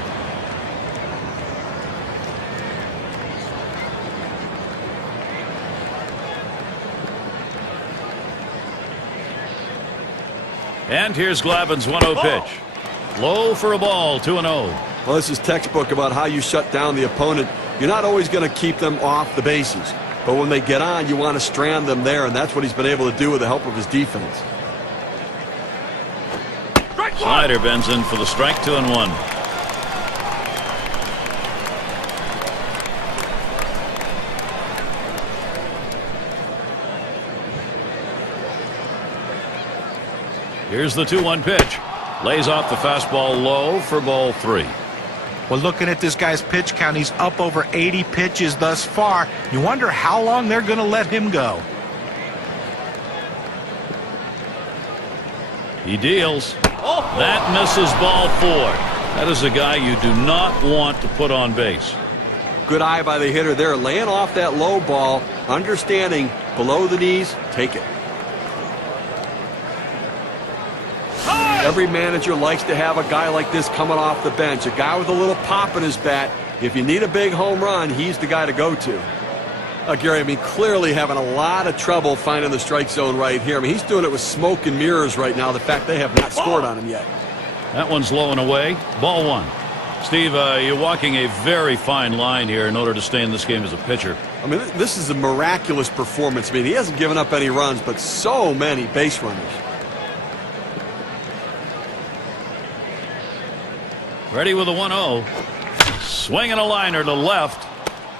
And here's Glavine's 1-0 pitch. Low for a ball. 2-0. Well, this is textbook about how you shut down the opponent. You're not always going to keep them off the bases, but when they get on, you want to strand them there, and that's what he's been able to do with the help of his defense. Slider bends in for the strike. 2-1. Here's the 2-1 pitch. Lays off the fastball low for ball 3. Well, looking at this guy's pitch count, he's up over 80 pitches thus far. You wonder how long they're going to let him go. He deals. That misses ball 4. That is a guy you do not want to put on base. Good eye by the hitter there, laying off that low ball, understanding below the knees, take it. Every manager likes to have a guy like this coming off the bench, a guy with a little pop in his bat. If you need a big home run, he's the guy to go to. Gary, I mean, clearly having a lot of trouble finding the strike zone right here. I mean, he's doing it with smoke and mirrors right now, the fact they have not scored on him yet. That one's low and away. Ball 1. Steve, you're walking a very fine line here in order to stay in this game as a pitcher. I mean, this is a miraculous performance. I mean, he hasn't given up any runs, but so many base runners. Ready with a 1-0. Swinging a liner to left.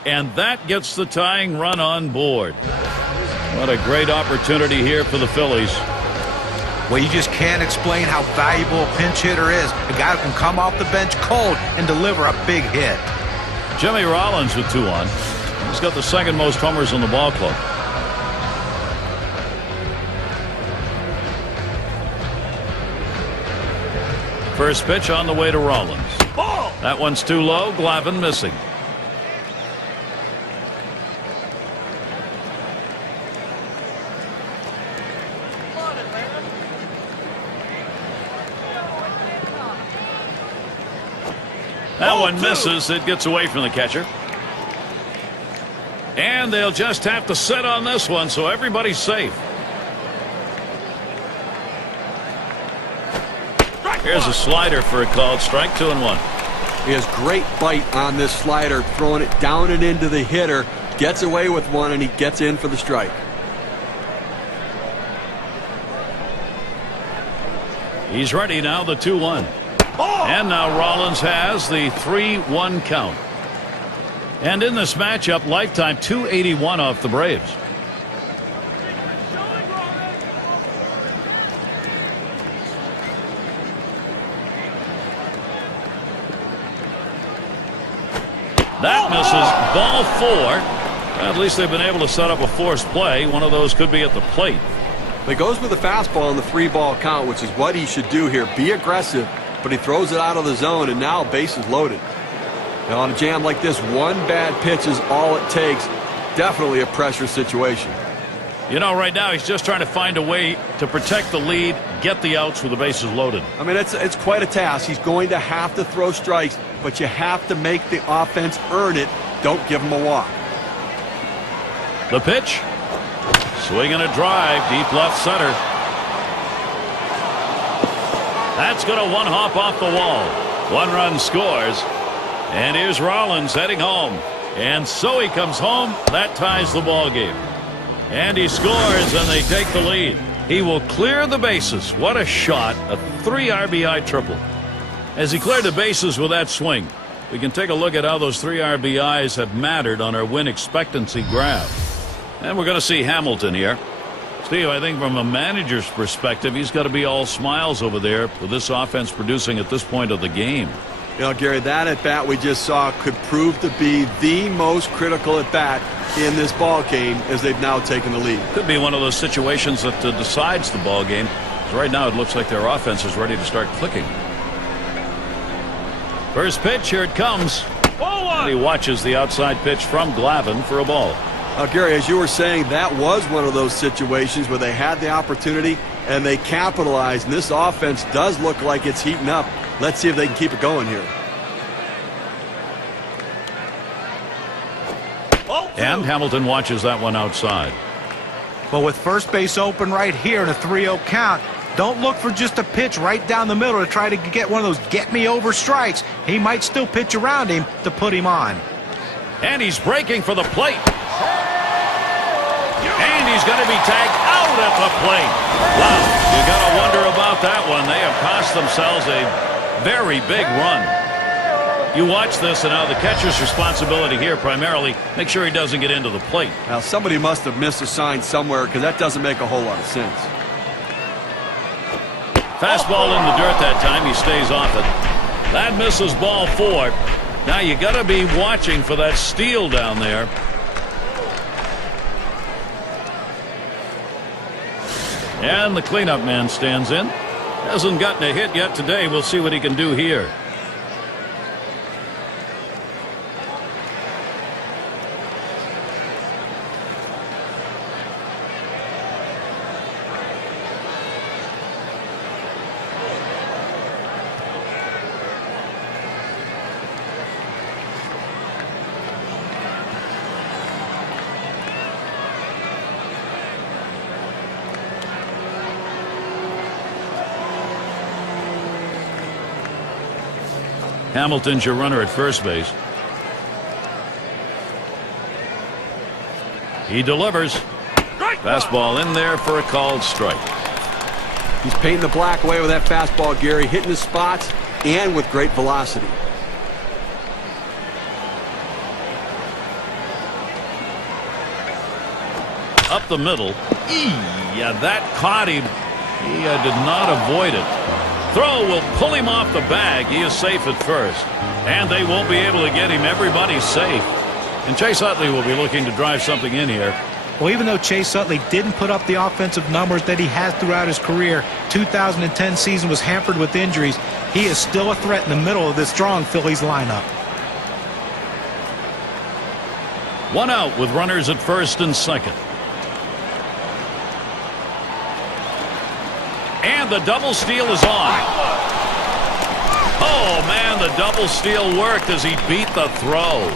And that gets the tying run on board. What a great opportunity here for the Phillies. Well, you just can't explain how valuable a pinch hitter is. A guy who can come off the bench cold and deliver a big hit. Jimmy Rollins with 2 on. He's got the second most homers in the ball club. First pitch on the way to Rollins. That one's too low. Glavine missing. That one misses. It gets away from the catcher. And they'll just have to sit on this one, so everybody's safe. Here's a slider for a called strike. 2-1. He has great bite on this slider, throwing it down and into the hitter. Gets away with one, and he gets in for the strike. He's ready now, the 2-1. And now Rollins has the 3-1 count. And in this matchup, lifetime 281 off the Braves. That misses. Ball 4. At least they've been able to set up a forced play. One of those could be at the plate. He goes with the fastball in the 3-ball count, which is what he should do here. Be aggressive, but he throws it out of the zone, and now bases loaded. Now on a jam like this, one bad pitch is all it takes. Definitely a pressure situation. You know, right now he's just trying to find a way to protect the lead, get the outs with the bases loaded. I mean, it's quite a task. He's going to have to throw strikes, but you have to make the offense earn it. Don't give him a walk. The pitch. Swing and a drive, deep left center. That's going to one-hop off the wall. 1 run scores. And here's Rollins heading home. And so he comes home. That ties the ball game. And he scores, and they take the lead. He will clear the bases. What a shot. A 3 RBI triple. As he cleared the bases with that swing, we can take a look at how those 3 RBIs have mattered on our win expectancy graph. And we're going to see Hamilton here. Steve, I think from a manager's perspective, he's got to be all smiles over there with this offense producing at this point of the game. You know, Gary, that at-bat we just saw could prove to be the most critical at-bat in this ball game as they've now taken the lead. Could be one of those situations that decides the ball game. Right now it looks like their offense is ready to start clicking. First pitch, here it comes. And he watches the outside pitch from Glavine for a ball. Gary, as you were saying, that was one of those situations where they had the opportunity and they capitalized. And this offense does look like it's heating up. Let's see if they can keep it going here. And Hamilton watches that one outside. Well, with first base open right here in a 3-0 count, don't look for just a pitch right down the middle to try to get one of those get-me-over strikes. He might still pitch around him to put him on. And he's breaking for the plate. And he's going to be tagged out at the plate. Wow, you got to wonder about that one. They have cost themselves a very big run. You watch this, and now the catcher's responsibility here primarily, make sure he doesn't get into the plate. Now, somebody must have missed a sign somewhere because that doesn't make a whole lot of sense. Fastball in the dirt that time. He stays off it. That misses ball 4. Now you got to be watching for that steal down there. And the cleanup man stands in. Hasn't gotten a hit yet today. We'll see what he can do here. Hamilton's your runner at first base. He delivers. Fastball in there for a called strike. He's painting the black away with that fastball, Gary, hitting his spots and with great velocity. Up the middle. Yeah, that caught him. He did not avoid it. Throw will pull him off the bag. He is safe at first. And they won't be able to get him. Everybody's safe. And Chase Utley will be looking to drive something in here. Well, even though Chase Utley didn't put up the offensive numbers that he has throughout his career, 2010 season was hampered with injuries. He is still a threat in the middle of this strong Phillies lineup. 1 out with runners at first and second. And the double steal is on. Oh, man, the double steal worked as he beat the throw.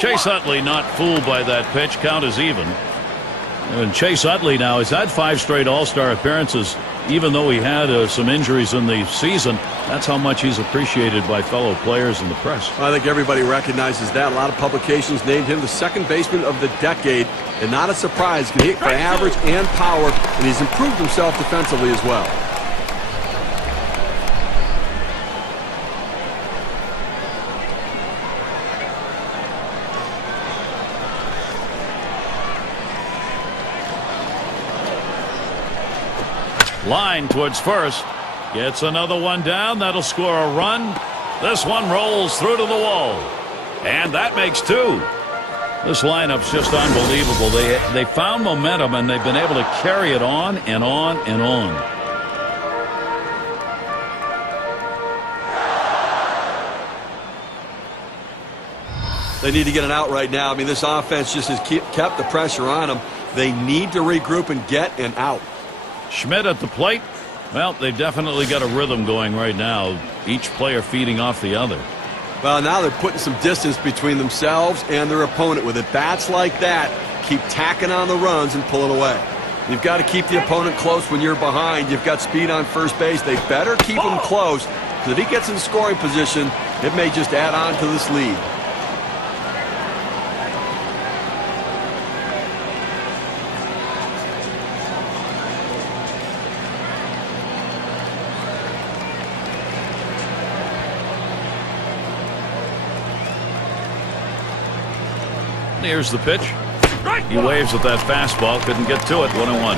Chase Utley not fooled by that pitch. Count is even. And Chase Utley now has had 5 straight All-Star appearances. Even though he had some injuries in the season, that's how much he's appreciated by fellow players and the press. I think everybody recognizes that. A lot of publications named him the second baseman of the decade, and not a surprise. He can hit for average and power, and he's improved himself defensively as well. Line towards first. Gets another one down. That'll score a run. This one rolls through to the wall. And that makes 2. This lineup's just unbelievable. They found momentum, and they've been able to carry it on and on and on. They need to get an out right now. I mean, this offense just has kept the pressure on them. They need to regroup and get an out. Schmidt at the plate. Well, they've definitely got a rhythm going right now. Each player feeding off the other. Well, now they're putting some distance between themselves and their opponent. With at-bats like that, keep tacking on the runs and pulling away. You've got to keep the opponent close when you're behind. You've got speed on first base. They better keep him close, because if he gets in scoring position, it may just add on to this lead. Here's the pitch. He waves at that fastball. Couldn't get to it. 1-1.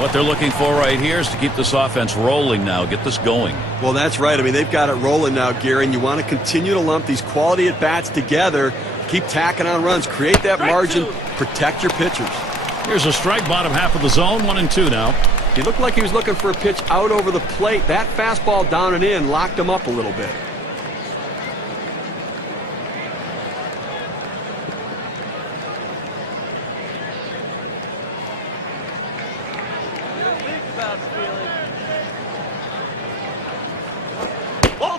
What they're looking for right here is to keep this offense rolling now. Get this going. Well, that's right. I mean, they've got it rolling now, Gary, and you want to continue to lump these quality at-bats together. Keep tacking on runs. Create that margin. Protect your pitchers. Here's a strike, bottom half of the zone. 1-2 now. He looked like he was looking for a pitch out over the plate. That fastball down and in locked him up a little bit.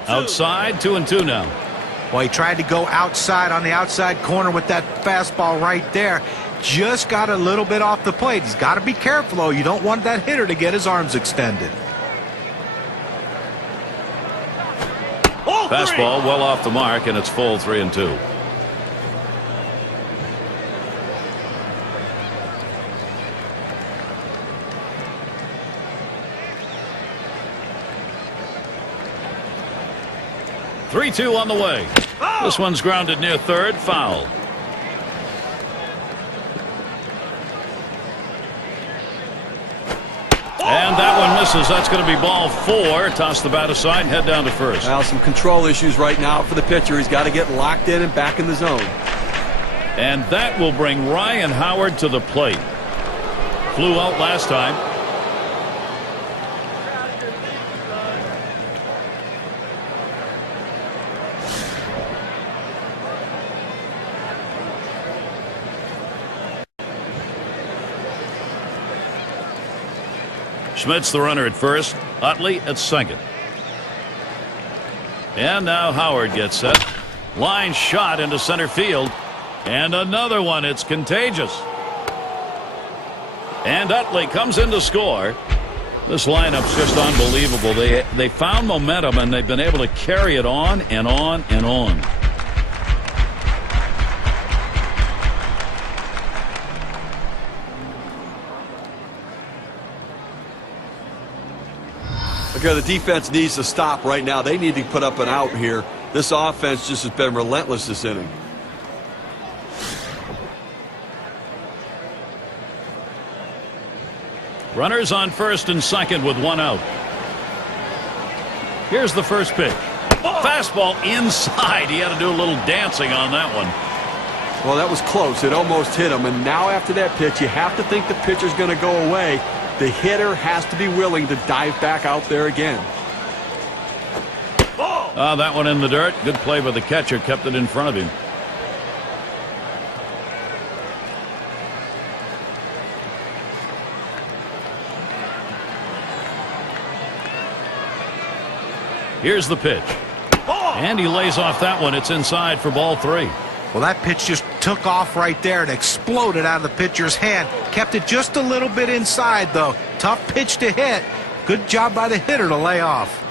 Outside, 2-2 now. Well, he tried to go outside on the outside corner with that fastball right there. Just got a little bit off the plate. He's got to be careful, though. You don't want that hitter to get his arms extended. Fastball well off the mark, and it's full. 3-2. Three-two on the way. This one's grounded near third. Foul. And that one misses. That's going to be ball 4. Toss the bat aside and head down to first. Well, some control issues right now for the pitcher. He's got to get locked in and back in the zone. And that will bring Ryan Howard to the plate. Flew out last time. Schmidt's the runner at first. Utley at second. And now Howard gets set. Line shot into center field. And another one. It's contagious. And Utley comes in to score. This lineup's just unbelievable. They found momentum, and they've been able to carry it on and on and on. Okay, the defense needs to stop right now. They need to put up an out here. This offense just has been relentless this inning. Runners on first and second with one out. Here's the first pitch. Fastball inside. He had to do a little dancing on that one. Well, that was close. It almost hit him. And now after that pitch, you have to think the pitcher's going to go away. The hitter has to be willing to dive back out there again. That one in the dirt. Good play by the catcher. Kept it in front of him. Here's the pitch. And he lays off that one. It's inside for ball 3. Well, that pitch just took off right there and exploded out of the pitcher's hand. Kept it just a little bit inside, though. Tough pitch to hit. Good job by the hitter to lay off.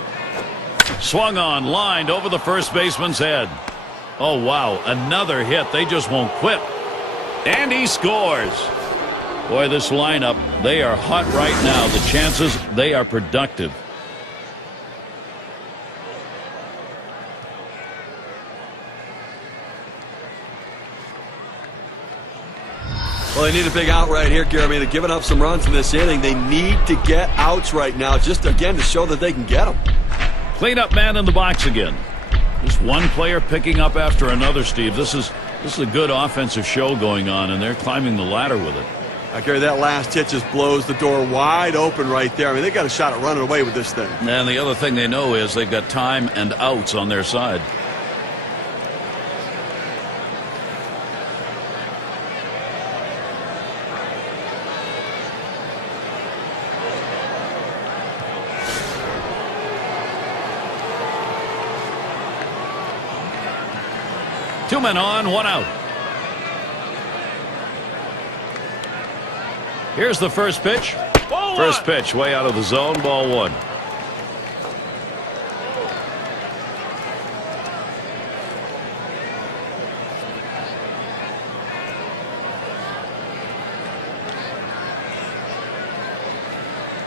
Swung on, lined over the first baseman's head. Oh, wow, another hit. They just won't quit. And he scores. Boy, this lineup, they are hot right now. The chances, they are productive. Well, they need a big out right here, Gary. I mean, they're giving up some runs in this inning. They need to get outs right now, just again to show that they can get them. Cleanup man in the box again. Just one player picking up after another, Steve. This is a good offensive show going on, and they're climbing the ladder with it. Gary, that last hit just blows the door wide open right there. I mean, they got a shot at running away with this thing. And the other thing they know is they've got time and outs on their side. Two men on, one out. Here's the first pitch. First pitch way out of the zone, ball one.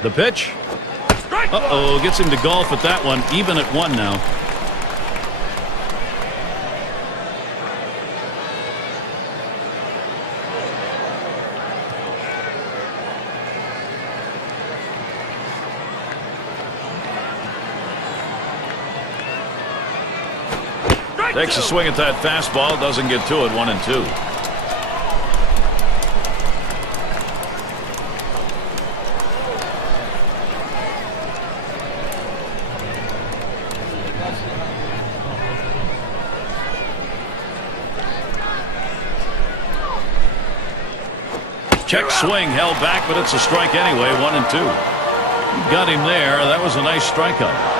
The pitch. Uh-oh, gets him to golf at that one, even at one now. Takes a swing at that fastball, doesn't get to it, 1-2. Check swing held back, but it's a strike anyway, 1-2. Got him there. That was a nice strikeout.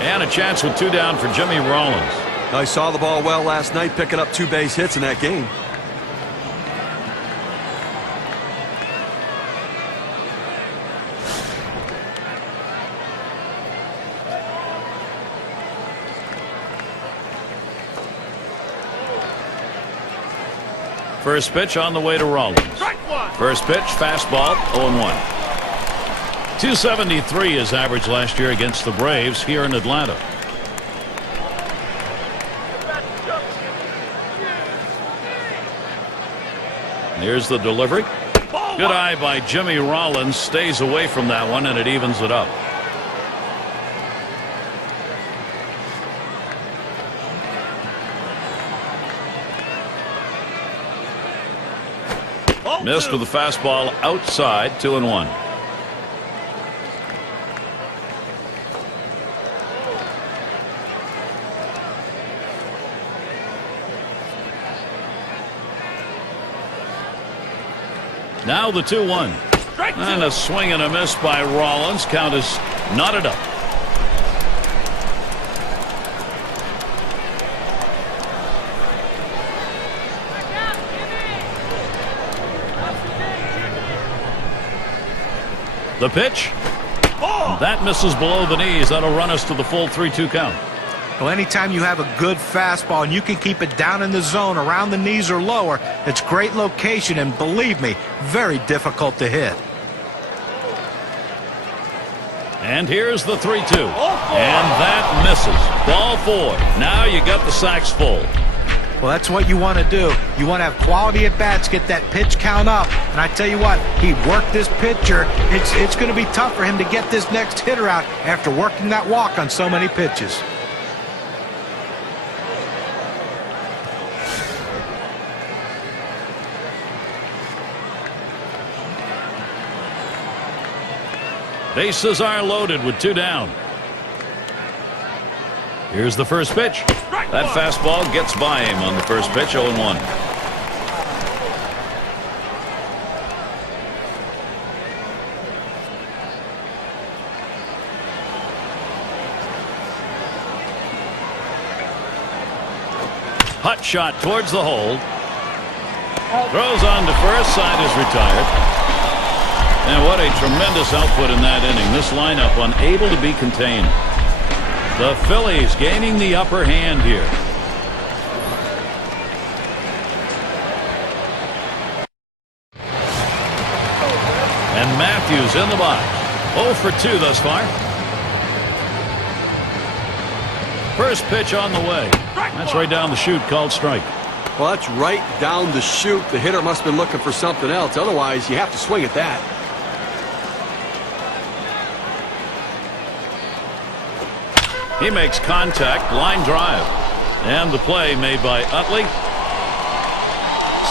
And a chance with two down for Jimmy Rollins. I saw the ball well last night, picking up 2 base hits in that game. First pitch on the way to Rollins. First pitch, fastball, 0-1. 273 is average last year against the Braves here in Atlanta. Here's the delivery. Good eye by Jimmy Rollins. Stays away from that one, and it evens it up. Missed with the fastball outside, 2-1. Now the 2-1. And a swing and a miss by Rollins. Count is knotted up. The pitch. That misses below the knees. That'll run us to the full 3-2 count. Well, anytime you have a good fastball and you can keep it down in the zone around the knees or lower, it's great location and, believe me, very difficult to hit. And here's the 3-2. And that misses. Ball 4. Now you got the sacks full. Well, that's what you want to do. You want to have quality at bats, get that pitch count up. And I tell you what, he worked this pitcher. It's going to be tough for him to get this next hitter out after working that walk on so many pitches. Bases are loaded with 2 down. Here's the first pitch. That fastball gets by him on the first pitch, 0-1. Hut shot towards the hole. Throws on to first. Side is retired. And what a tremendous output in that inning. This lineup unable to be contained. The Phillies gaining the upper hand here. And Matthews in the box. 0 for 2 thus far. First pitch on the way. That's right down the chute, called strike. Well, that's right down the chute. The hitter must have been looking for something else. Otherwise, you have to swing at that. He makes contact, line drive. And the play made by Utley.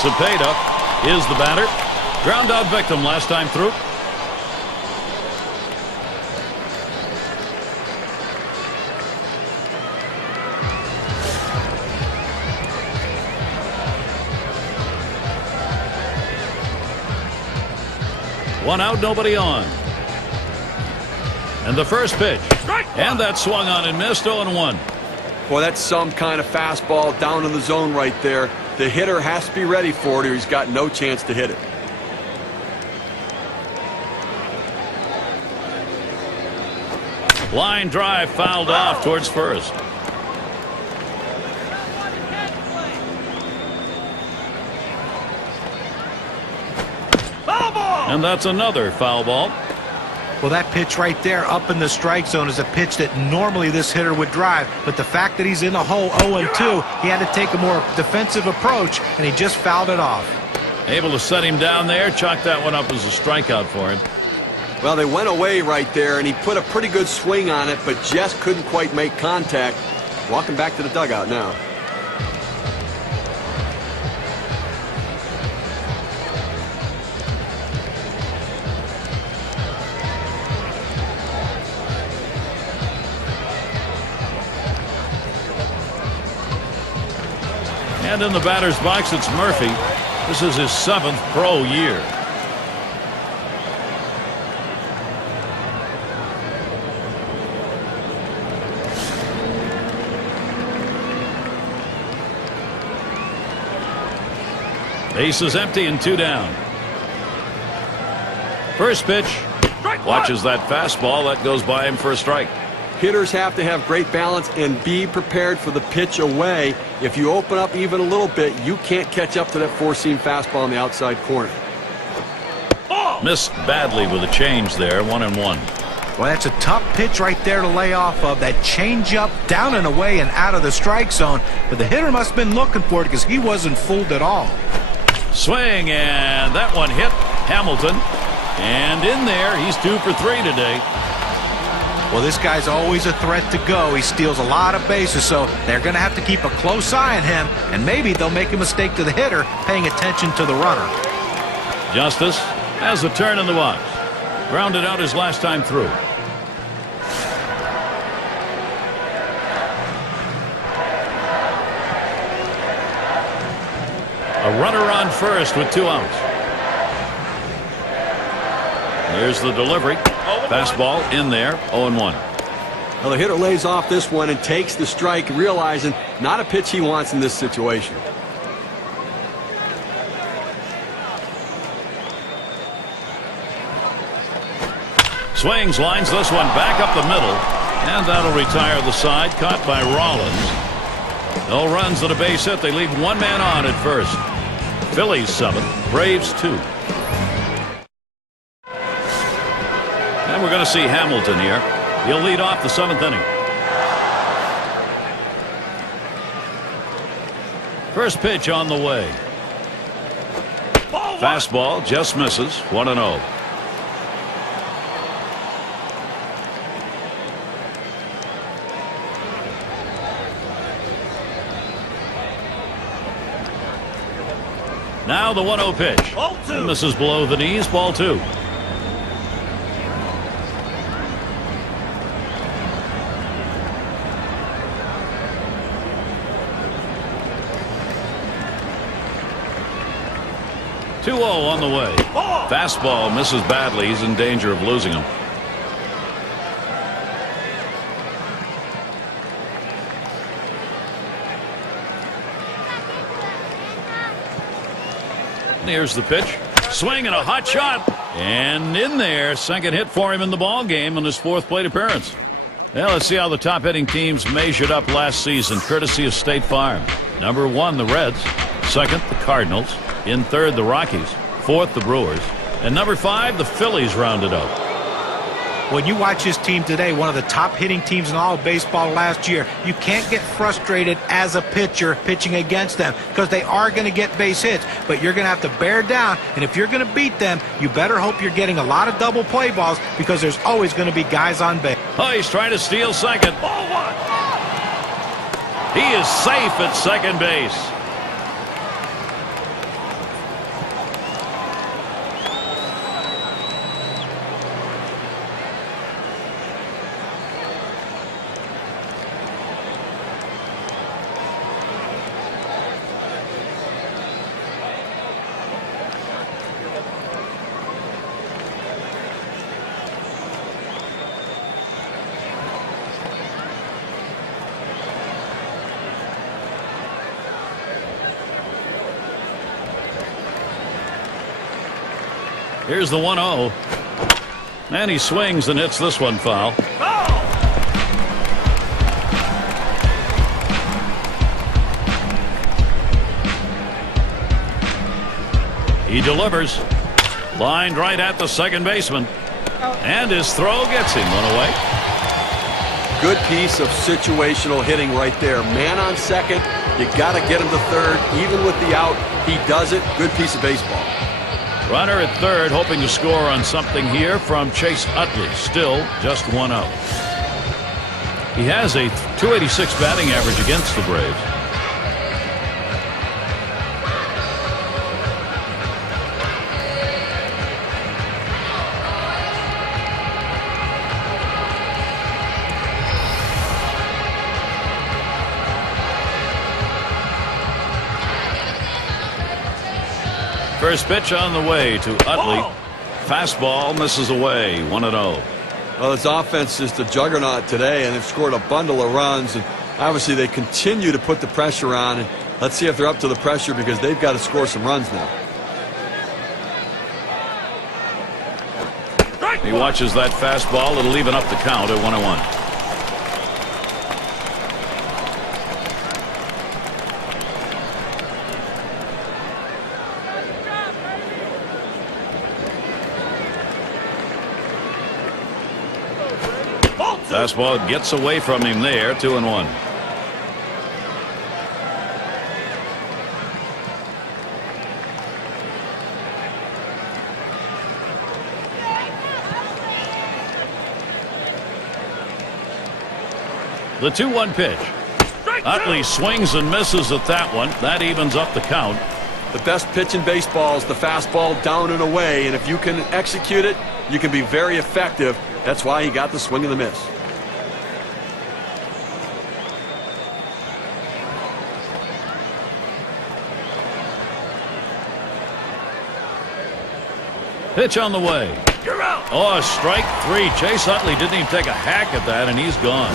Cepeda is the batter. Ground out victim last time through. One out, nobody on. And the first pitch. And that swung on and missed. 0-1. Boy, that's some kind of fastball down in the zone right there. The hitter has to be ready for it or he's got no chance to hit it. Line drive fouled off towards first. And that's another foul ball. Well, that pitch right there up in the strike zone is a pitch that normally this hitter would drive. But the fact that he's in the hole 0-2, he had to take a more defensive approach, and he just fouled it off. Able to set him down there. Chalk that one up as a strikeout for him. Well, they went away right there, and he put a pretty good swing on it, but just couldn't quite make contact. Walking back to the dugout now. And in the batter's box, it's Murphy. This is his 7th pro year. Base is empty and 2 down. First pitch. Watches that fastball. That goes by him for a strike. Hitters have to have great balance and be prepared for the pitch away. If you open up even a little bit, you can't catch up to that four-seam fastball in the outside corner. Missed badly with a change there. 1-1. Well, that's a tough pitch right there to lay off of. That changeup down and away and out of the strike zone. But the hitter must have been looking for it because he wasn't fooled at all. Swing, and that one hit Hamilton. And in there, he's 2 for 3 today. Well, this guy's always a threat to go. He steals a lot of bases, so they're going to have to keep a close eye on him, and maybe they'll make a mistake to the hitter, paying attention to the runner. Justice has a turn in the box. Grounded out his last time through. A runner on first with 2 outs. Here's the delivery. Fastball in there. 0-1. Well, the hitter lays off this one and takes the strike, realizing not a pitch he wants in this situation. Swings, lines this one back up the middle, and that'll retire the side. Caught by Rollins. No runs and a base hit. They leave 1 man on at first. Phillies 7, Braves 2. And we're going to see Hamilton here. He'll lead off the 7th inning. First pitch on the way. Fastball just misses. 1-0. Now the 1-0 pitch. And this is below the knees. Ball 2. On the way. Fastball misses badly. He's in danger of losing him. Here's the pitch. Swing and a hot shot. And in there, second hit for him in the ball game on his fourth plate appearance. Well, let's see how the top hitting teams measured up last season, courtesy of State Farm. Number 1, the Reds. Second, the Cardinals. In third, the Rockies. Fourth, the Brewers. And number 5, the Phillies rounded up. When you watch this team today, one of the top hitting teams in all of baseball last year, you can't get frustrated as a pitcher pitching against them because they are going to get base hits, but you're going to have to bear down, and if you're going to beat them, you better hope you're getting a lot of double play balls because there's always going to be guys on base. Oh, he's trying to steal second. Ball one. He is safe at second base. Here's the 1-0. And he swings and hits this one foul. He delivers. Lined right at the second baseman. And his throw gets him one away. Good piece of situational hitting right there. Man on second. You got to get him to third. Even with the out, he does it. Good piece of baseball. Runner at third, hoping to score on something here from Chase Utley. Still just 1 out. He has a .286 batting average against the Braves. First pitch on the way to Utley. Fastball misses away. 1-0. Well, this offense is the juggernaut today, and they've scored a bundle of runs. And obviously, they continue to put the pressure on. And let's see if they're up to the pressure because they've got to score some runs now. He watches that fastball. It'll even up the count at 1-1. Fastball gets away from him there. 2-1. The 2-1 pitch. Utley swings and misses at that one. That evens up the count. The best pitch in baseball is the fastball down and away, and if you can execute it, you can be very effective. That's why he got the swing and the miss. Pitch on the way. You're out. Oh, strike 3. Chase Utley didn't even take a hack at that, and he's gone.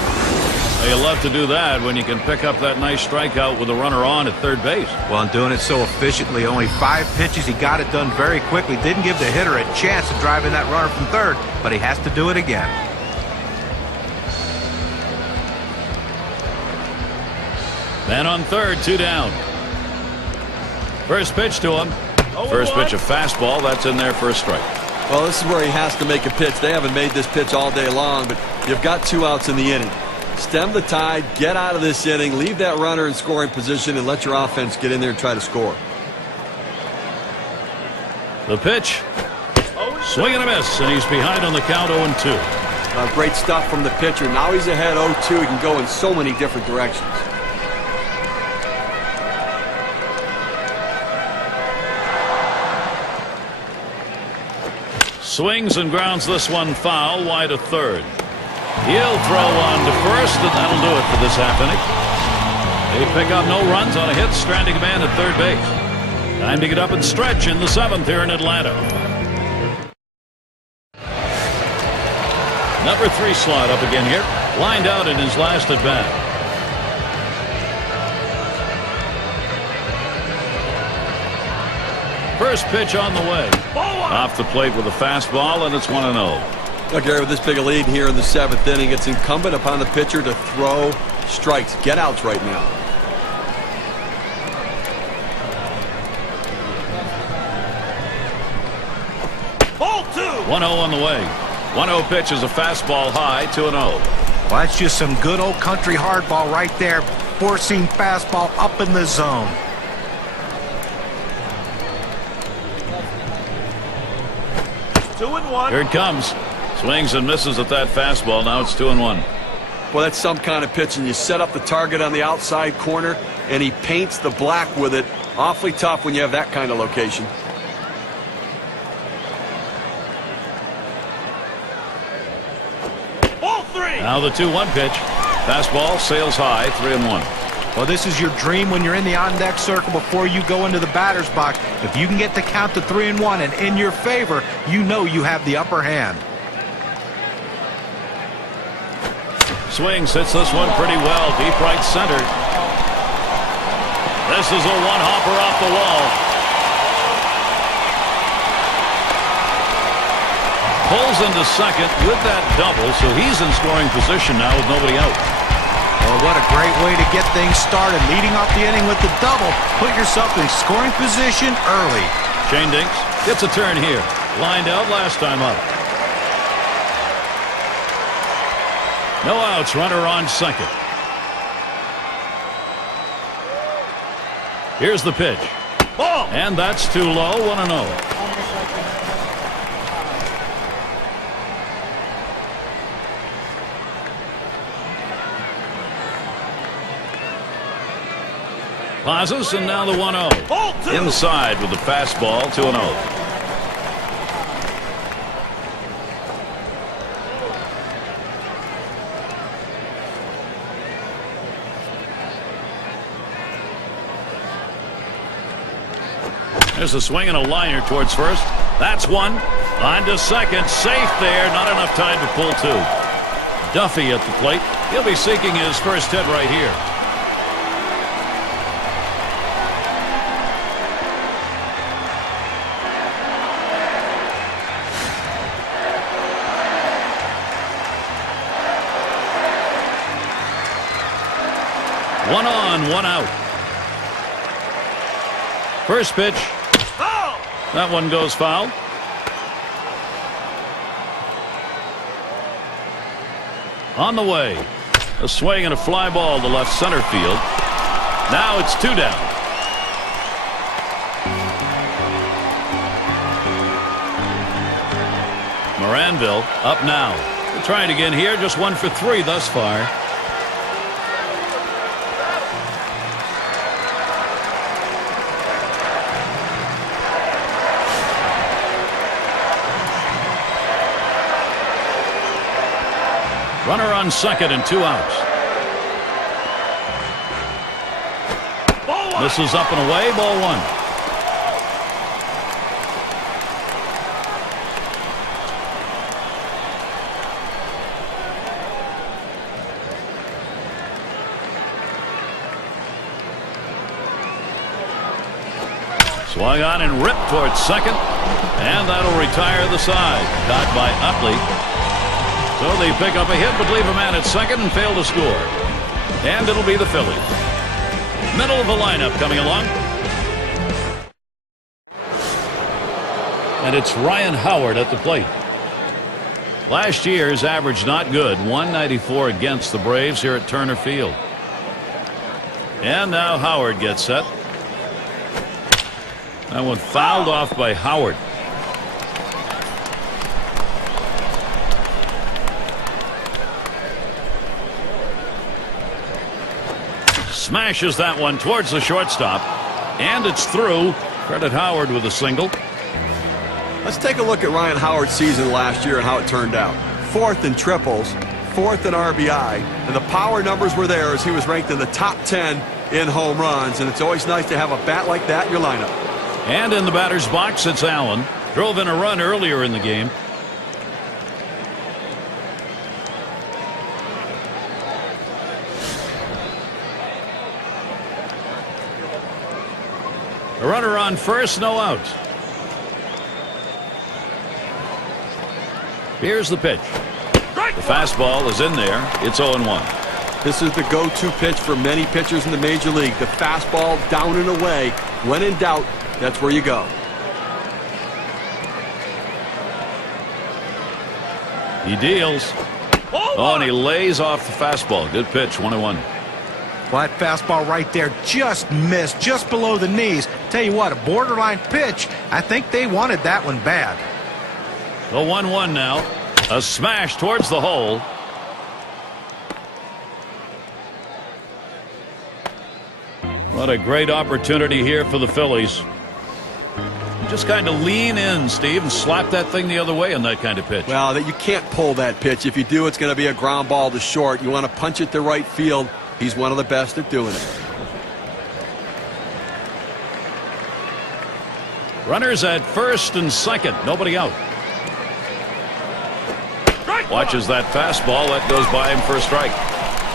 Well, you love to do that when you can pick up that nice strikeout with a runner on at third base. Well, and doing it so efficiently. Only 5 pitches. He got it done very quickly. Didn't give the hitter a chance of driving that runner from third, but he has to do it again. Man on third, 2 down. First pitch to him. First pitch, a fastball. That's in there for a strike. Well, this is where he has to make a pitch. They haven't made this pitch all day long, but you've got 2 outs in the inning. Stem the tide, get out of this inning, leave that runner in scoring position, and let your offense get in there and try to score. The pitch. Swing and a miss, and he's behind on the count 0-2. Great stuff from the pitcher. Now he's ahead 0-2. He can go in so many different directions. Swings and grounds this one foul, wide of third. He'll throw on to first, and that'll do it for this half inning. They pick up no runs on a hit, stranding a man at third base. Time to get up and stretch in the 7th here in Atlanta. Number 3 slot up again here, lined out in his last at bat. First pitch on the way. Off the plate with a fastball, and it's 1-0. Now, Gary, with this big a lead here in the 7th inning, it's incumbent upon the pitcher to throw strikes, get outs right now. Ball 2. 1-0 on the way. 1-0 pitch is a fastball high, 2-0. Well, that's just some good old country hardball right there, forcing fastball up in the zone. Here it comes. Swings and misses at that fastball. Now it's 2-1. Well, that's some kind of pitch, and you set up the target on the outside corner, and he paints the black with it. Awfully tough when you have that kind of location. Ball 3. Now the 2-1 pitch. Fastball sails high, 3-1. Well, this is your dream when you're in the on-deck circle before you go into the batter's box. If you can get the count to 3-1 and in your favor, you know you have the upper hand. Swings, hits this one pretty well, deep right center. This is a one-hopper off the wall. Pulls into second with that double, so he's in scoring position now with nobody out. Well, what a great way to get things started. Leading off the inning with the double. Put yourself in scoring position early. Shane Dinks gets a turn here. Lined out last time up. No outs, runner on second. Here's the pitch. Ball. And that's too low, 1-0. Pauses, and now the 1-0. Inside with the fastball, 2-0. There's a swing and a liner towards first. That's one. On to second. Safe there. Not enough time to pull two. Duffy at the plate. He'll be seeking his first hit right here. One on, one out. First pitch. That one goes foul. On the way. A swing and a fly ball to left center field. Now it's 2 down. Moranville up now. They're trying again here. Just 1 for 3 thus far. Runner on second and 2 outs. This is up and away, ball 1. Swung on and ripped towards second, and that'll retire the side. Caught by Utley. So they pick up a hit but leave a man at second and fail to score. And it'll be the Phillies. Middle of the lineup coming along. And it's Ryan Howard at the plate. Last year's average not good. 194 against the Braves here at Turner Field. And now Howard gets set. That one fouled off by Howard. Smashes that one towards the shortstop. And it's through. Credit Howard with a single. Let's take a look at Ryan Howard's season last year and how it turned out. 4th in triples, 4th in RBI, and the power numbers were there as he was ranked in the top 10 in home runs. And it's always nice to have a bat like that in your lineup. And in the batter's box, it's Allen. Drove in a run earlier in the game. A runner on first, no outs. Here's the pitch. The fastball is in there. It's 0-1. This is the go-to pitch for many pitchers in the major league. The fastball down and away. When in doubt, that's where you go. He deals. Oh, and he lays off the fastball. Good pitch, 1-1. Well, that fastball right there just missed, just below the knees. Tell you what, a borderline pitch. I think they wanted that one bad. The 1-1 now. A smash towards the hole. What a great opportunity here for the Phillies. Just kind of lean in, Steve, and slap that thing the other way on that kind of pitch. Well, you can't pull that pitch. If you do, it's going to be a ground ball to short. You want to punch it to right field. He's one of the best at doing it. Runners at first and second. Nobody out. Watches that fastball. That goes by him for a strike.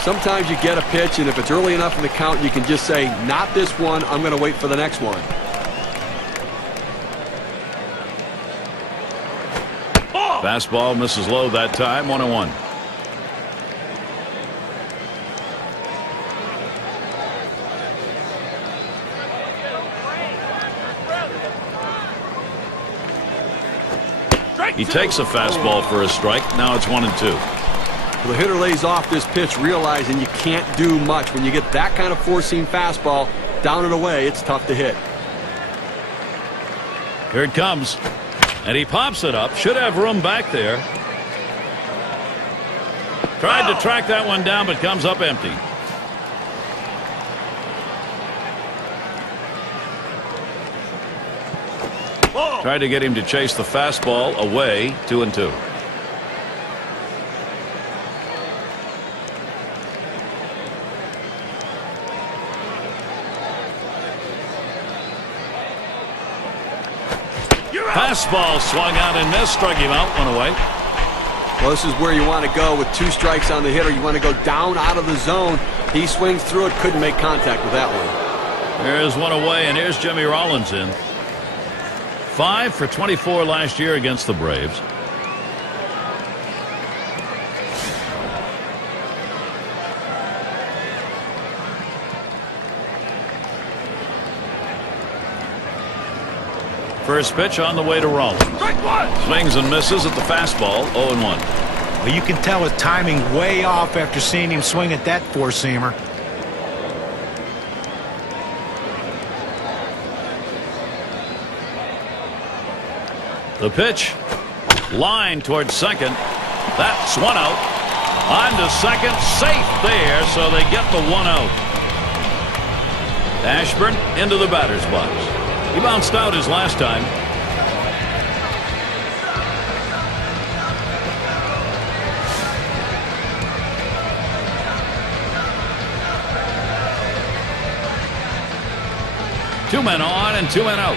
Sometimes you get a pitch, and if it's early enough in the count, you can just say, not this one. I'm going to wait for the next one. Fastball misses low that time. 1-1. He takes a fastball for a strike. Now it's 1-2. Well, the hitter lays off this pitch, realizing you can't do much. When you get that kind of four-seam fastball down and away, it's tough to hit. Here it comes. And he pops it up. Should have room back there. Tried to track that one down, but comes up empty. Tried to get him to chase the fastball away. 2-2. Fastball swung out and missed. Struck him out. One away. Well, this is where you want to go with two strikes on the hitter. You want to go down out of the zone. He swings through it. Couldn't make contact with that one. There's one away, and here's Jimmy Rollins in. 5 for 24 last year against the Braves. First pitch on the way to Rollins. Swings and misses at the fastball. 0-1. Well, you can tell his timing way off after seeing him swing at that four-seamer. The pitch. Line towards second. That's one out. On to second. Safe there, so they get the one out. Ashburn into the batter's box. He bounced out his last time. Two men on and two men out.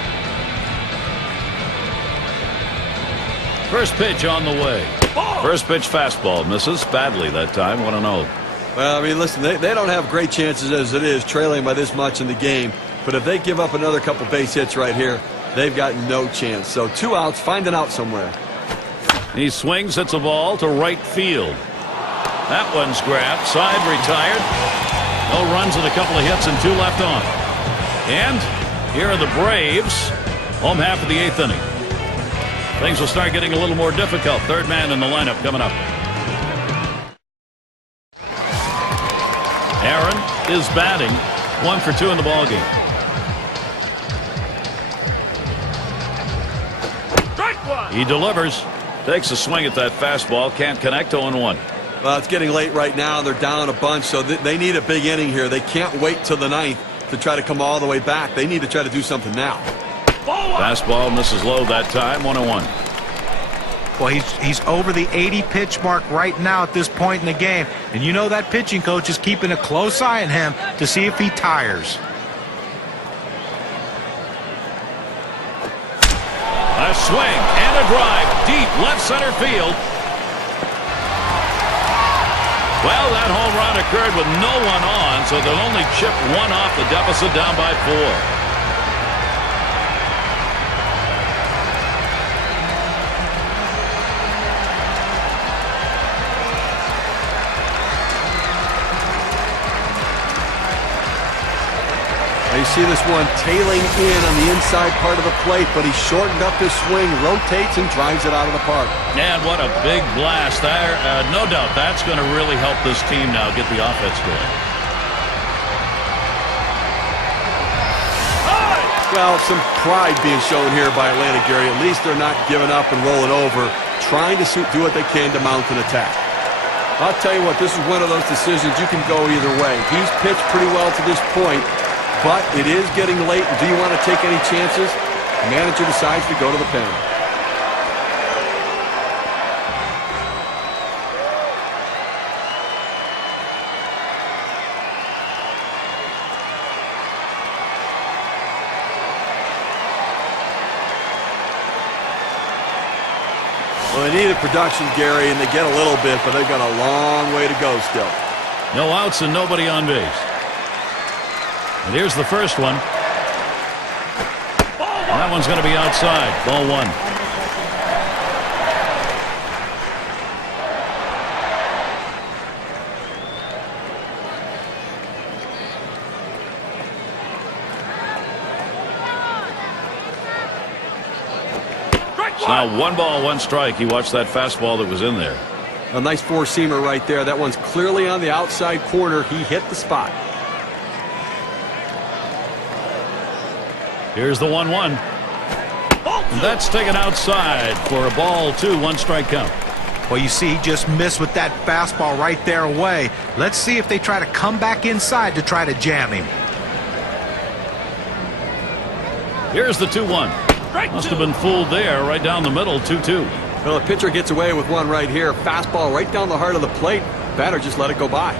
First pitch on the way. First pitch fastball misses badly that time. 1-0. Well, I mean, listen, they don't have great chances as it is, trailing by this much in the game. But if they give up another couple base hits right here, they've got no chance. So 2 outs, find an out somewhere. He swings, hits a ball to right field. That one's grabbed. Side retired. No runs and a couple of hits and 2 left on. And here are the Braves. Home half of the 8th inning. Things will start getting a little more difficult. Third man in the lineup coming up. Aaron is batting. 1 for 2 in the ballgame. He delivers. Takes a swing at that fastball. Can't connect. 0-1. Well, it's getting late right now. They're down a bunch, so they need a big inning here. They can't wait till the 9th to try to come all the way back. They need to try to do something now. Fastball misses low that time. 1-1. Well, he's over the 80 pitch mark right now at this point in the game. And you know that pitching coach is keeping a close eye on him to see if he tires. A swing and a drive deep left center field. Well, that home run occurred with no one on, so they'll only chip 1 off the deficit, down by 4. see this one tailing in on the inside part of the plate, but he shortened up his swing, rotates, and drives it out of the park. And what a big blast there. No doubt that's going to really help this team now get the offense going. Well, some pride being shown here by Atlanta, Gary. At least they're not giving up and rolling over, trying to do what they can to mount an attack. I'll tell you what, this is one of those decisions you can go either way. He's pitched pretty well to this point, but it is getting late. Do you want to take any chances? The manager decides to go to the pen. Well, they needed production, Gary, and they get a little bit, but they've got a long way to go still. No outs and nobody on base. And here's the first one. And that one's going to be outside. Ball one. It's now 1 ball, 1 strike. You watch that fastball that was in there. A nice four-seamer right there. That one's clearly on the outside corner. He hit the spot. Here's the 1-1. And that's taken outside for a ball 2, 1 strike count. Well, you see, he just missed with that fastball right there away. Let's see if they try to come back inside to try to jam him. Here's the 2-1. Must have been fooled there, right down the middle, 2-2. Well, the pitcher gets away with one right here. Fastball right down the heart of the plate. Batter just let it go by.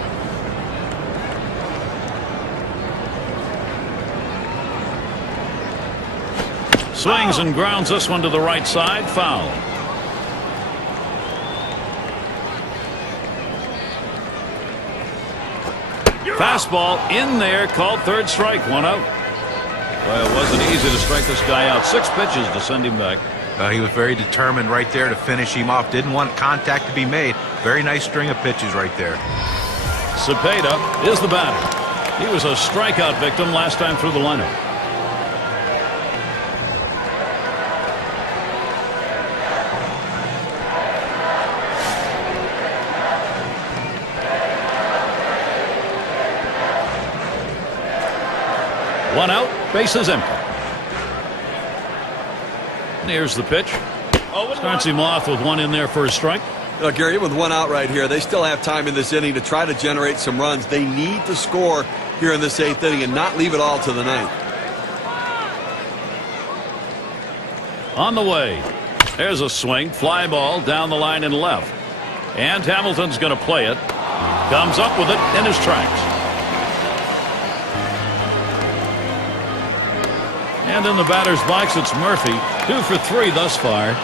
Swings and grounds this one to the right side. Foul. Fastball in there, called third strike, 1 out. Well, it wasn't easy to strike this guy out. 6 pitches to send him back. He was very determined right there to finish him off. Didn't want contact to be made. Very nice string of pitches right there. Cepeda is the batter. He was a strikeout victim last time through the lineup. One out, base is empty. And here's the pitch. Starts him off with one in there for a strike. Gary, with 1 out right here, they still have time in this inning to try to generate some runs. They need to score here in this 8th inning and not leave it all to the 9th. On the way. There's a swing. Fly ball down the line and left. And Hamilton's going to play it. Comes up with it in his tracks. And in the batter's box, it's Murphy. 2 for 3 thus far.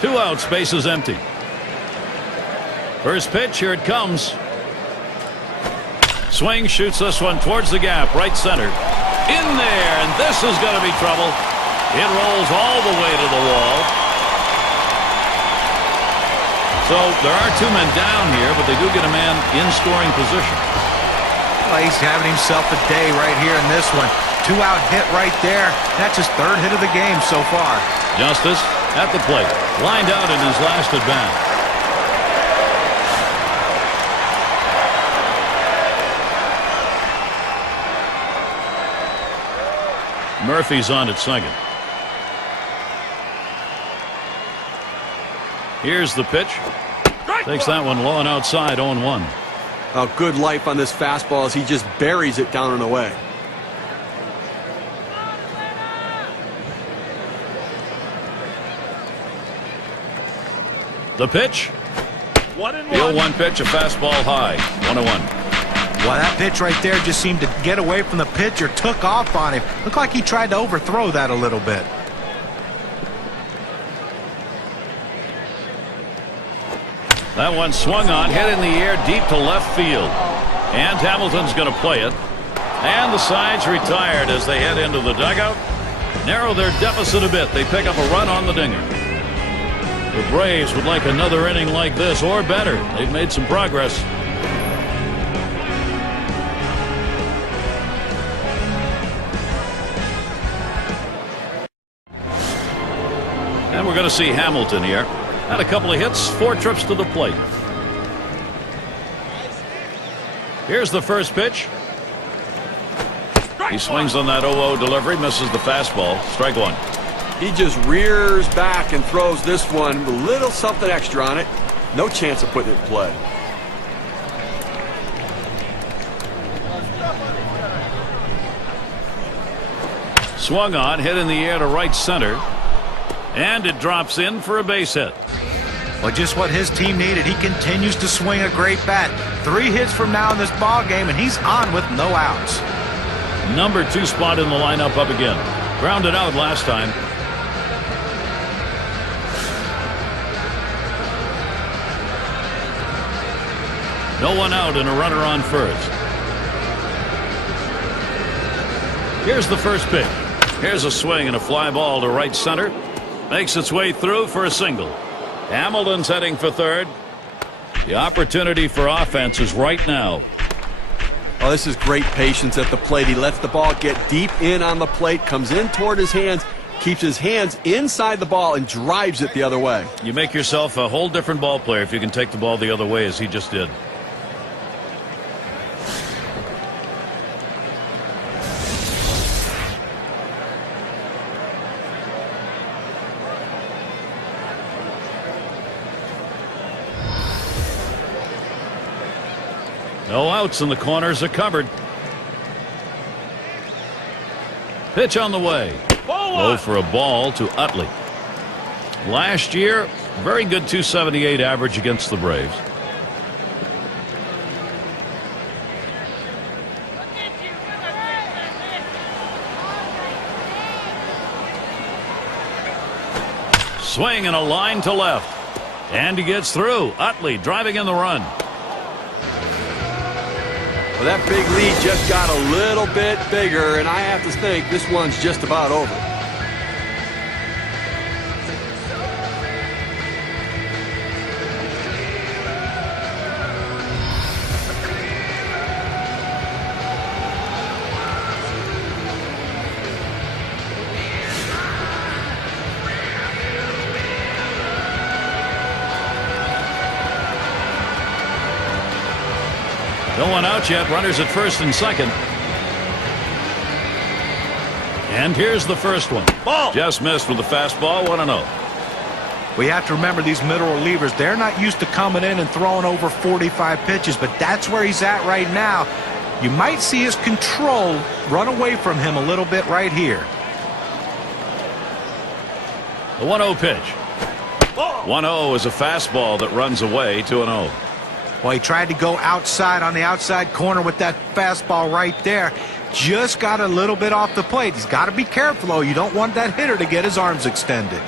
Two outs, base is empty. First pitch, here it comes. Swing, shoots this one towards the gap, right center. In there, and this is going to be trouble. It rolls all the way to the wall. So there are 2 men down here, but they do get a man in scoring position. Well, he's having himself a day right here in this one. 2-out hit right there. That's his 3rd hit of the game so far. Justice at the plate. Lined out in his last at bat. Murphy's on at second. Here's the pitch. Takes that one low and outside, 0-1. Good life on this fastball as he just buries it down and away. The pitch. 1-1. The 0-1 pitch, a fastball high, 1-1. Well, that pitch right there just seemed to get away from the pitcher, took off on him. Looked like he tried to overthrow that a little bit. That one swung on, hit in the air deep to left field. And Hamilton's going to play it. And the sides retired as they head into the dugout. Narrow their deficit a bit. They pick up a run on the dinger. The Braves would like another inning like this or better. They've made some progress. And we're going to see Hamilton here. Had a couple of hits, 4 trips to the plate. Here's the first pitch. He swings on that 0-0 delivery, misses the fastball. Strike one. He just rears back and throws this one with a little something extra on it. No chance of putting it in play. Swung on, hit in the air to right center. And it drops in for a base hit. Well, just what his team needed. He continues to swing a great bat. 3 hits from now in this ball game, and he's on with no outs. Number 2 spot in the lineup up again. Grounded out last time. No one out and a runner on first. Here's the first pitch. Here's a swing and a fly ball to right center. Makes its way through for a single. Hamilton's heading for third. The opportunity for offense is right now. Oh, this is great patience at the plate. He lets the ball get deep in on the plate, comes in toward his hands, keeps his hands inside the ball, and drives it the other way. You make yourself a whole different ball player if you can take the ball the other way as he just did. No outs and the corners are covered. Pitch on the way. Low for a ball to Utley. Last year, very good .278 average against the Braves. Swing and a line to left. And he gets through. Utley driving in the run. Well, that big lead just got a little bit bigger, and I have to think this one's just about over. No one out yet. Runners at first and second. And here's the first one. Ball. Just missed with the fastball. 1-0. We have to remember these middle relievers, they're not used to coming in and throwing over 45 pitches, but that's where he's at right now. You might see his control run away from him a little bit right here. The 1-0 pitch. 1-0 is a fastball that runs away. 2-0. Well, he tried to go outside on the outside corner with that fastball right there. Just got a little bit off the plate. He's got to be careful, though. You don't want that hitter to get his arms extended.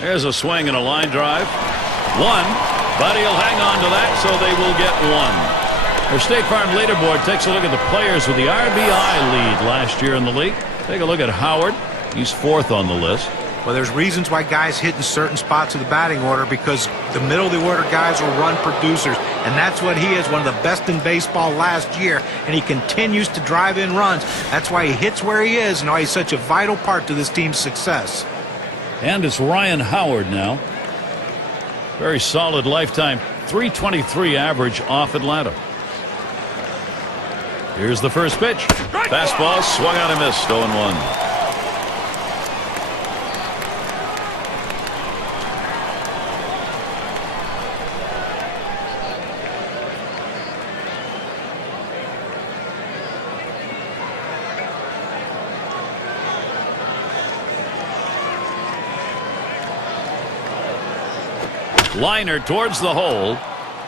There's a swing and a line drive. 1, but he'll hang on to that, so they will get 1. Our State Farm leaderboard takes a look at the players with the RBI lead last year in the league. Take a look at Howard. He's 4th on the list. Well, there's reasons why guys hit in certain spots of the batting order, because the middle of the order guys are run producers, and that's what he is, one of the best in baseball last year, and he continues to drive in runs. That's why he hits where he is and why he's such a vital part to this team's success. And it's Ryan Howard now. Very solid lifetime. .323 average off Atlanta. Here's the first pitch. Fastball swung on and missed. 0-1. Liner towards the hole,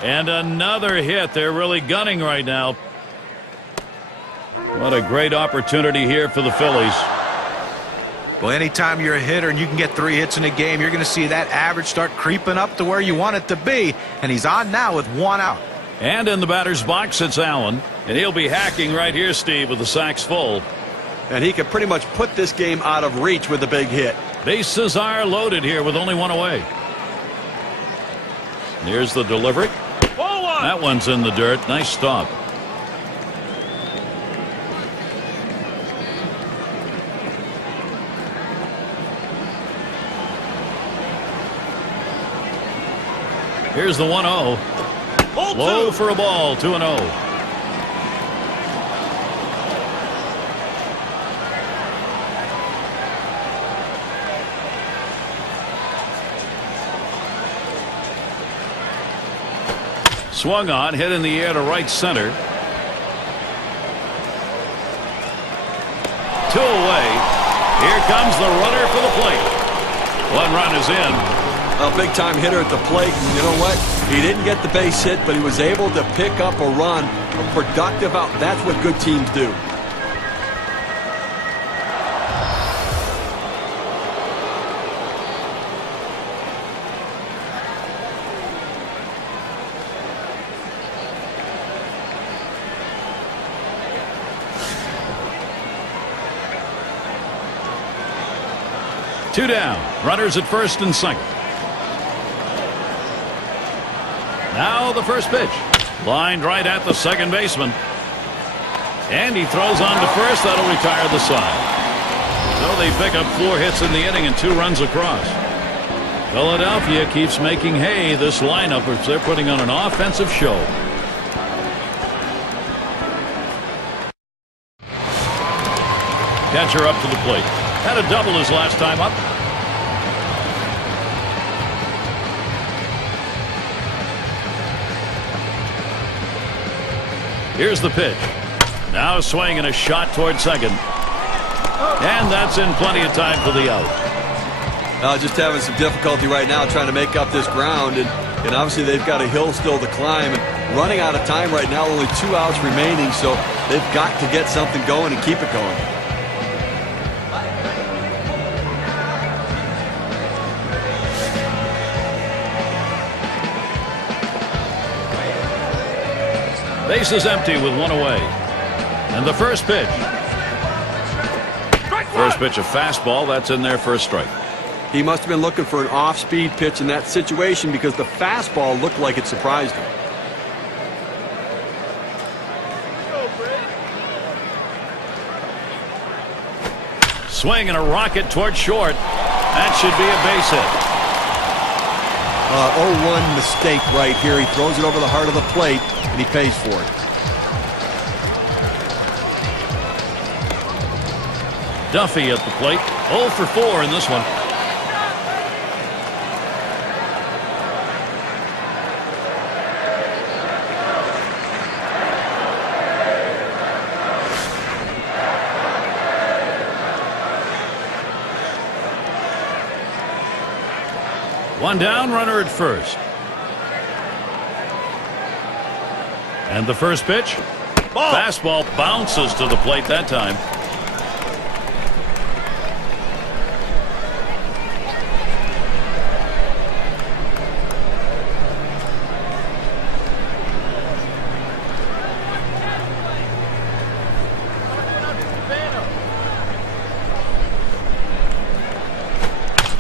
and another hit. They're really gunning right now. What a great opportunity here for the Phillies. Well, anytime you're a hitter and you can get 3 hits in a game, you're going to see that average start creeping up to where you want it to be. And he's on now with 1 out. And in the batter's box, it's Allen. And he'll be hacking right here, Steve, with the sacks full. And he could pretty much put this game out of reach with a big hit. Bases are loaded here with only 1 away. Here's the delivery. That one's in the dirt. Nice stop. Here's the 1-0. Low for a ball, 2-0. Swung on, hit in the air to right center. 2 away. Here comes the runner for the plate. 1 run is in. A big-time hitter at the plate, and you know what? He didn't get the base hit, but he was able to pick up a run, a productive out. That's what good teams do. Two down. Runners at first and second. Now the first pitch. Lined right at the second baseman. And he throws on to first. That'll retire the side. So they pick up 4 hits in the inning and 2 runs across. Philadelphia keeps making hay this lineup as they're putting on an offensive show. Catcher up to the plate. Had a double his last time up. Here's the pitch. Now a swing and a shot toward second. And that's in plenty of time for the out. Just having some difficulty right now trying to make up this ground. And obviously they've got a hill still to climb. And running out of time right now, only 2 outs remaining. So they've got to get something going and keep it going. Bases empty with 1 away. And the first pitch. First pitch, a fastball. That's in there for a strike. He must have been looking for an off-speed pitch in that situation because the fastball looked like it surprised him. Swing and a rocket toward short. That should be a base hit. 0-1 mistake right here. He throws it over the heart of the plate, and he pays for it. Duffy at the plate. 0 for 4 in this one. One down, runner at first. And the first pitch. Ball. Fastball bounces to the plate that time.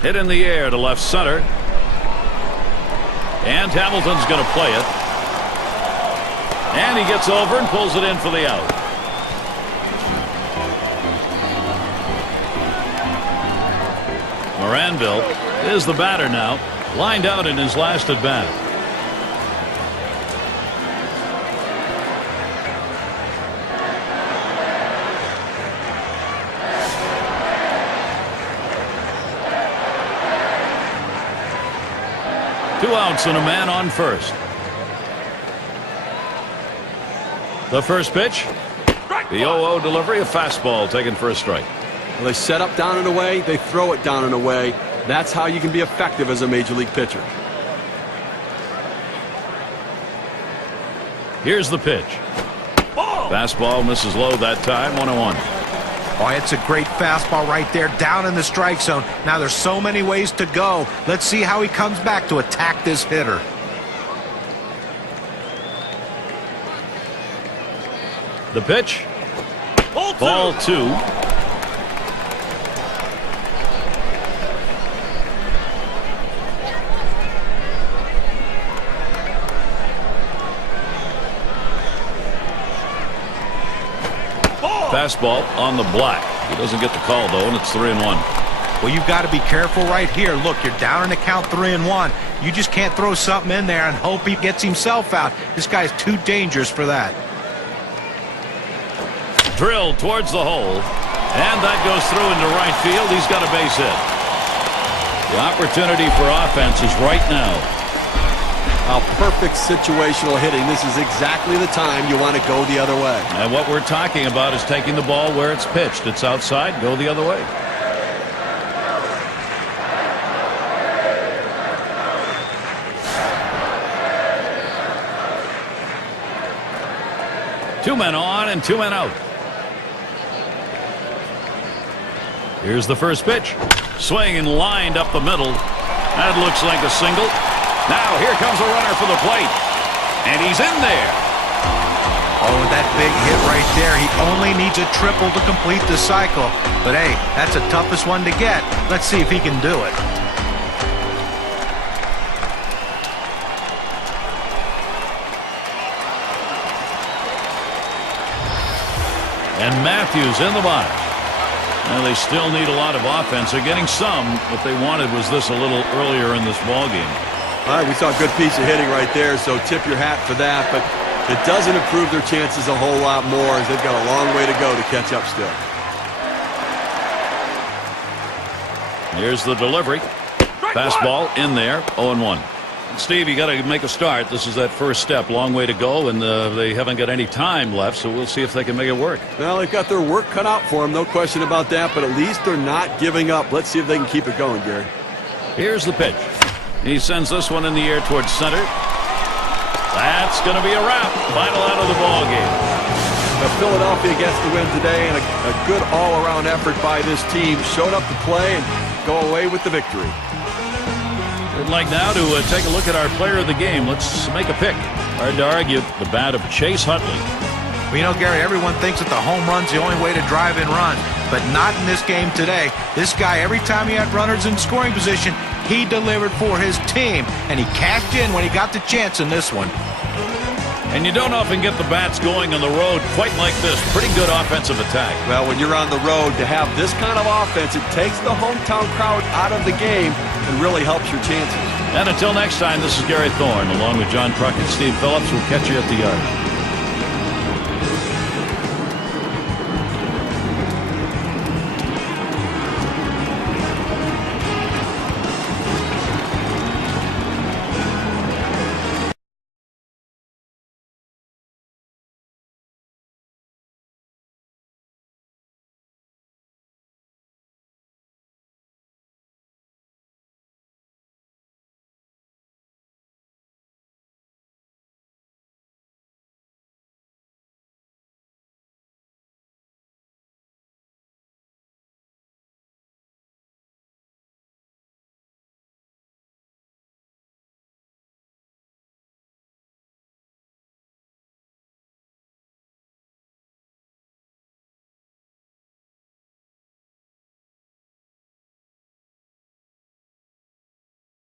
Hit in the air to left center. And Hamilton's going to play it. And he gets over and pulls it in for the out. Moranville is the batter now. Lined out in his last at bat. Two outs and a man on first. The first pitch. The 0-0 delivery, a fastball taken for a strike. Well, they set up down and away. They throw it down and away. That's how you can be effective as a major league pitcher. Here's the pitch. Fastball misses low that time. 1-1. Oh, it's a great fastball right there, down in the strike zone. Now there's so many ways to go. Let's see how he comes back to attack this hitter. The pitch. Ball 2. Fastball on the block. He doesn't get the call, though, and it's 3-1. Well, you've got to be careful right here. Look, you're down in the count 3-1. You just can't throw something in there and hope he gets himself out. This guy's too dangerous for that. Drilled towards the hole, and that goes through into right field. He's got a base hit. The opportunity for offense is right now. Perfect situational hitting. This is exactly the time you want to go the other way. And what we're talking about is taking the ball where it's pitched. It's outside, go the other way. Two men on and 2 men out. Here's the first pitch. Swing and lined up the middle. That looks like a single. Now here comes a runner for the plate. And he's in there. Oh, that big hit right there. He only needs a triple to complete the cycle. But hey, that's the toughest one to get. Let's see if he can do it. And Matthews in the box. Well, they still need a lot of offense. They're getting some. What they wanted was this a little earlier in this ball game. All right, we saw a good piece of hitting right there, so tip your hat for that. But it doesn't improve their chances a whole lot more, as they've got a long way to go to catch up still. Here's the delivery. Fastball in there, 0-1. Steve, you got to make a start. This is that first step. Long way to go, and they haven't got any time left, so we'll see if they can make it work. Well, they've got their work cut out for them, no question about that, but at least they're not giving up. Let's see if they can keep it going, Gary. Here's the pitch. He sends this one in the air towards center. That's going to be a wrap. Final out of the ball game. Philadelphia gets the win today, and a good all-around effort by this team. Showed up to play and go away with the victory. I'd like now to take a look at our player of the game. Let's make a pick. Hard to argue the bat of Chase Utley. Well, you know, Gary, everyone thinks that the home run's the only way to drive in runs, but not in this game today. This guy, every time he had runners in scoring position, he delivered for his team, and he cashed in when he got the chance in this one. And you don't often get the bats going on the road quite like this. Pretty good offensive attack. Well, when you're on the road, to have this kind of offense, it takes the hometown crowd out of the game and really helps your chances. And until next time, this is Gary Thorne, along with John Kruk and Steve Phillips. We'll catch you at the yard.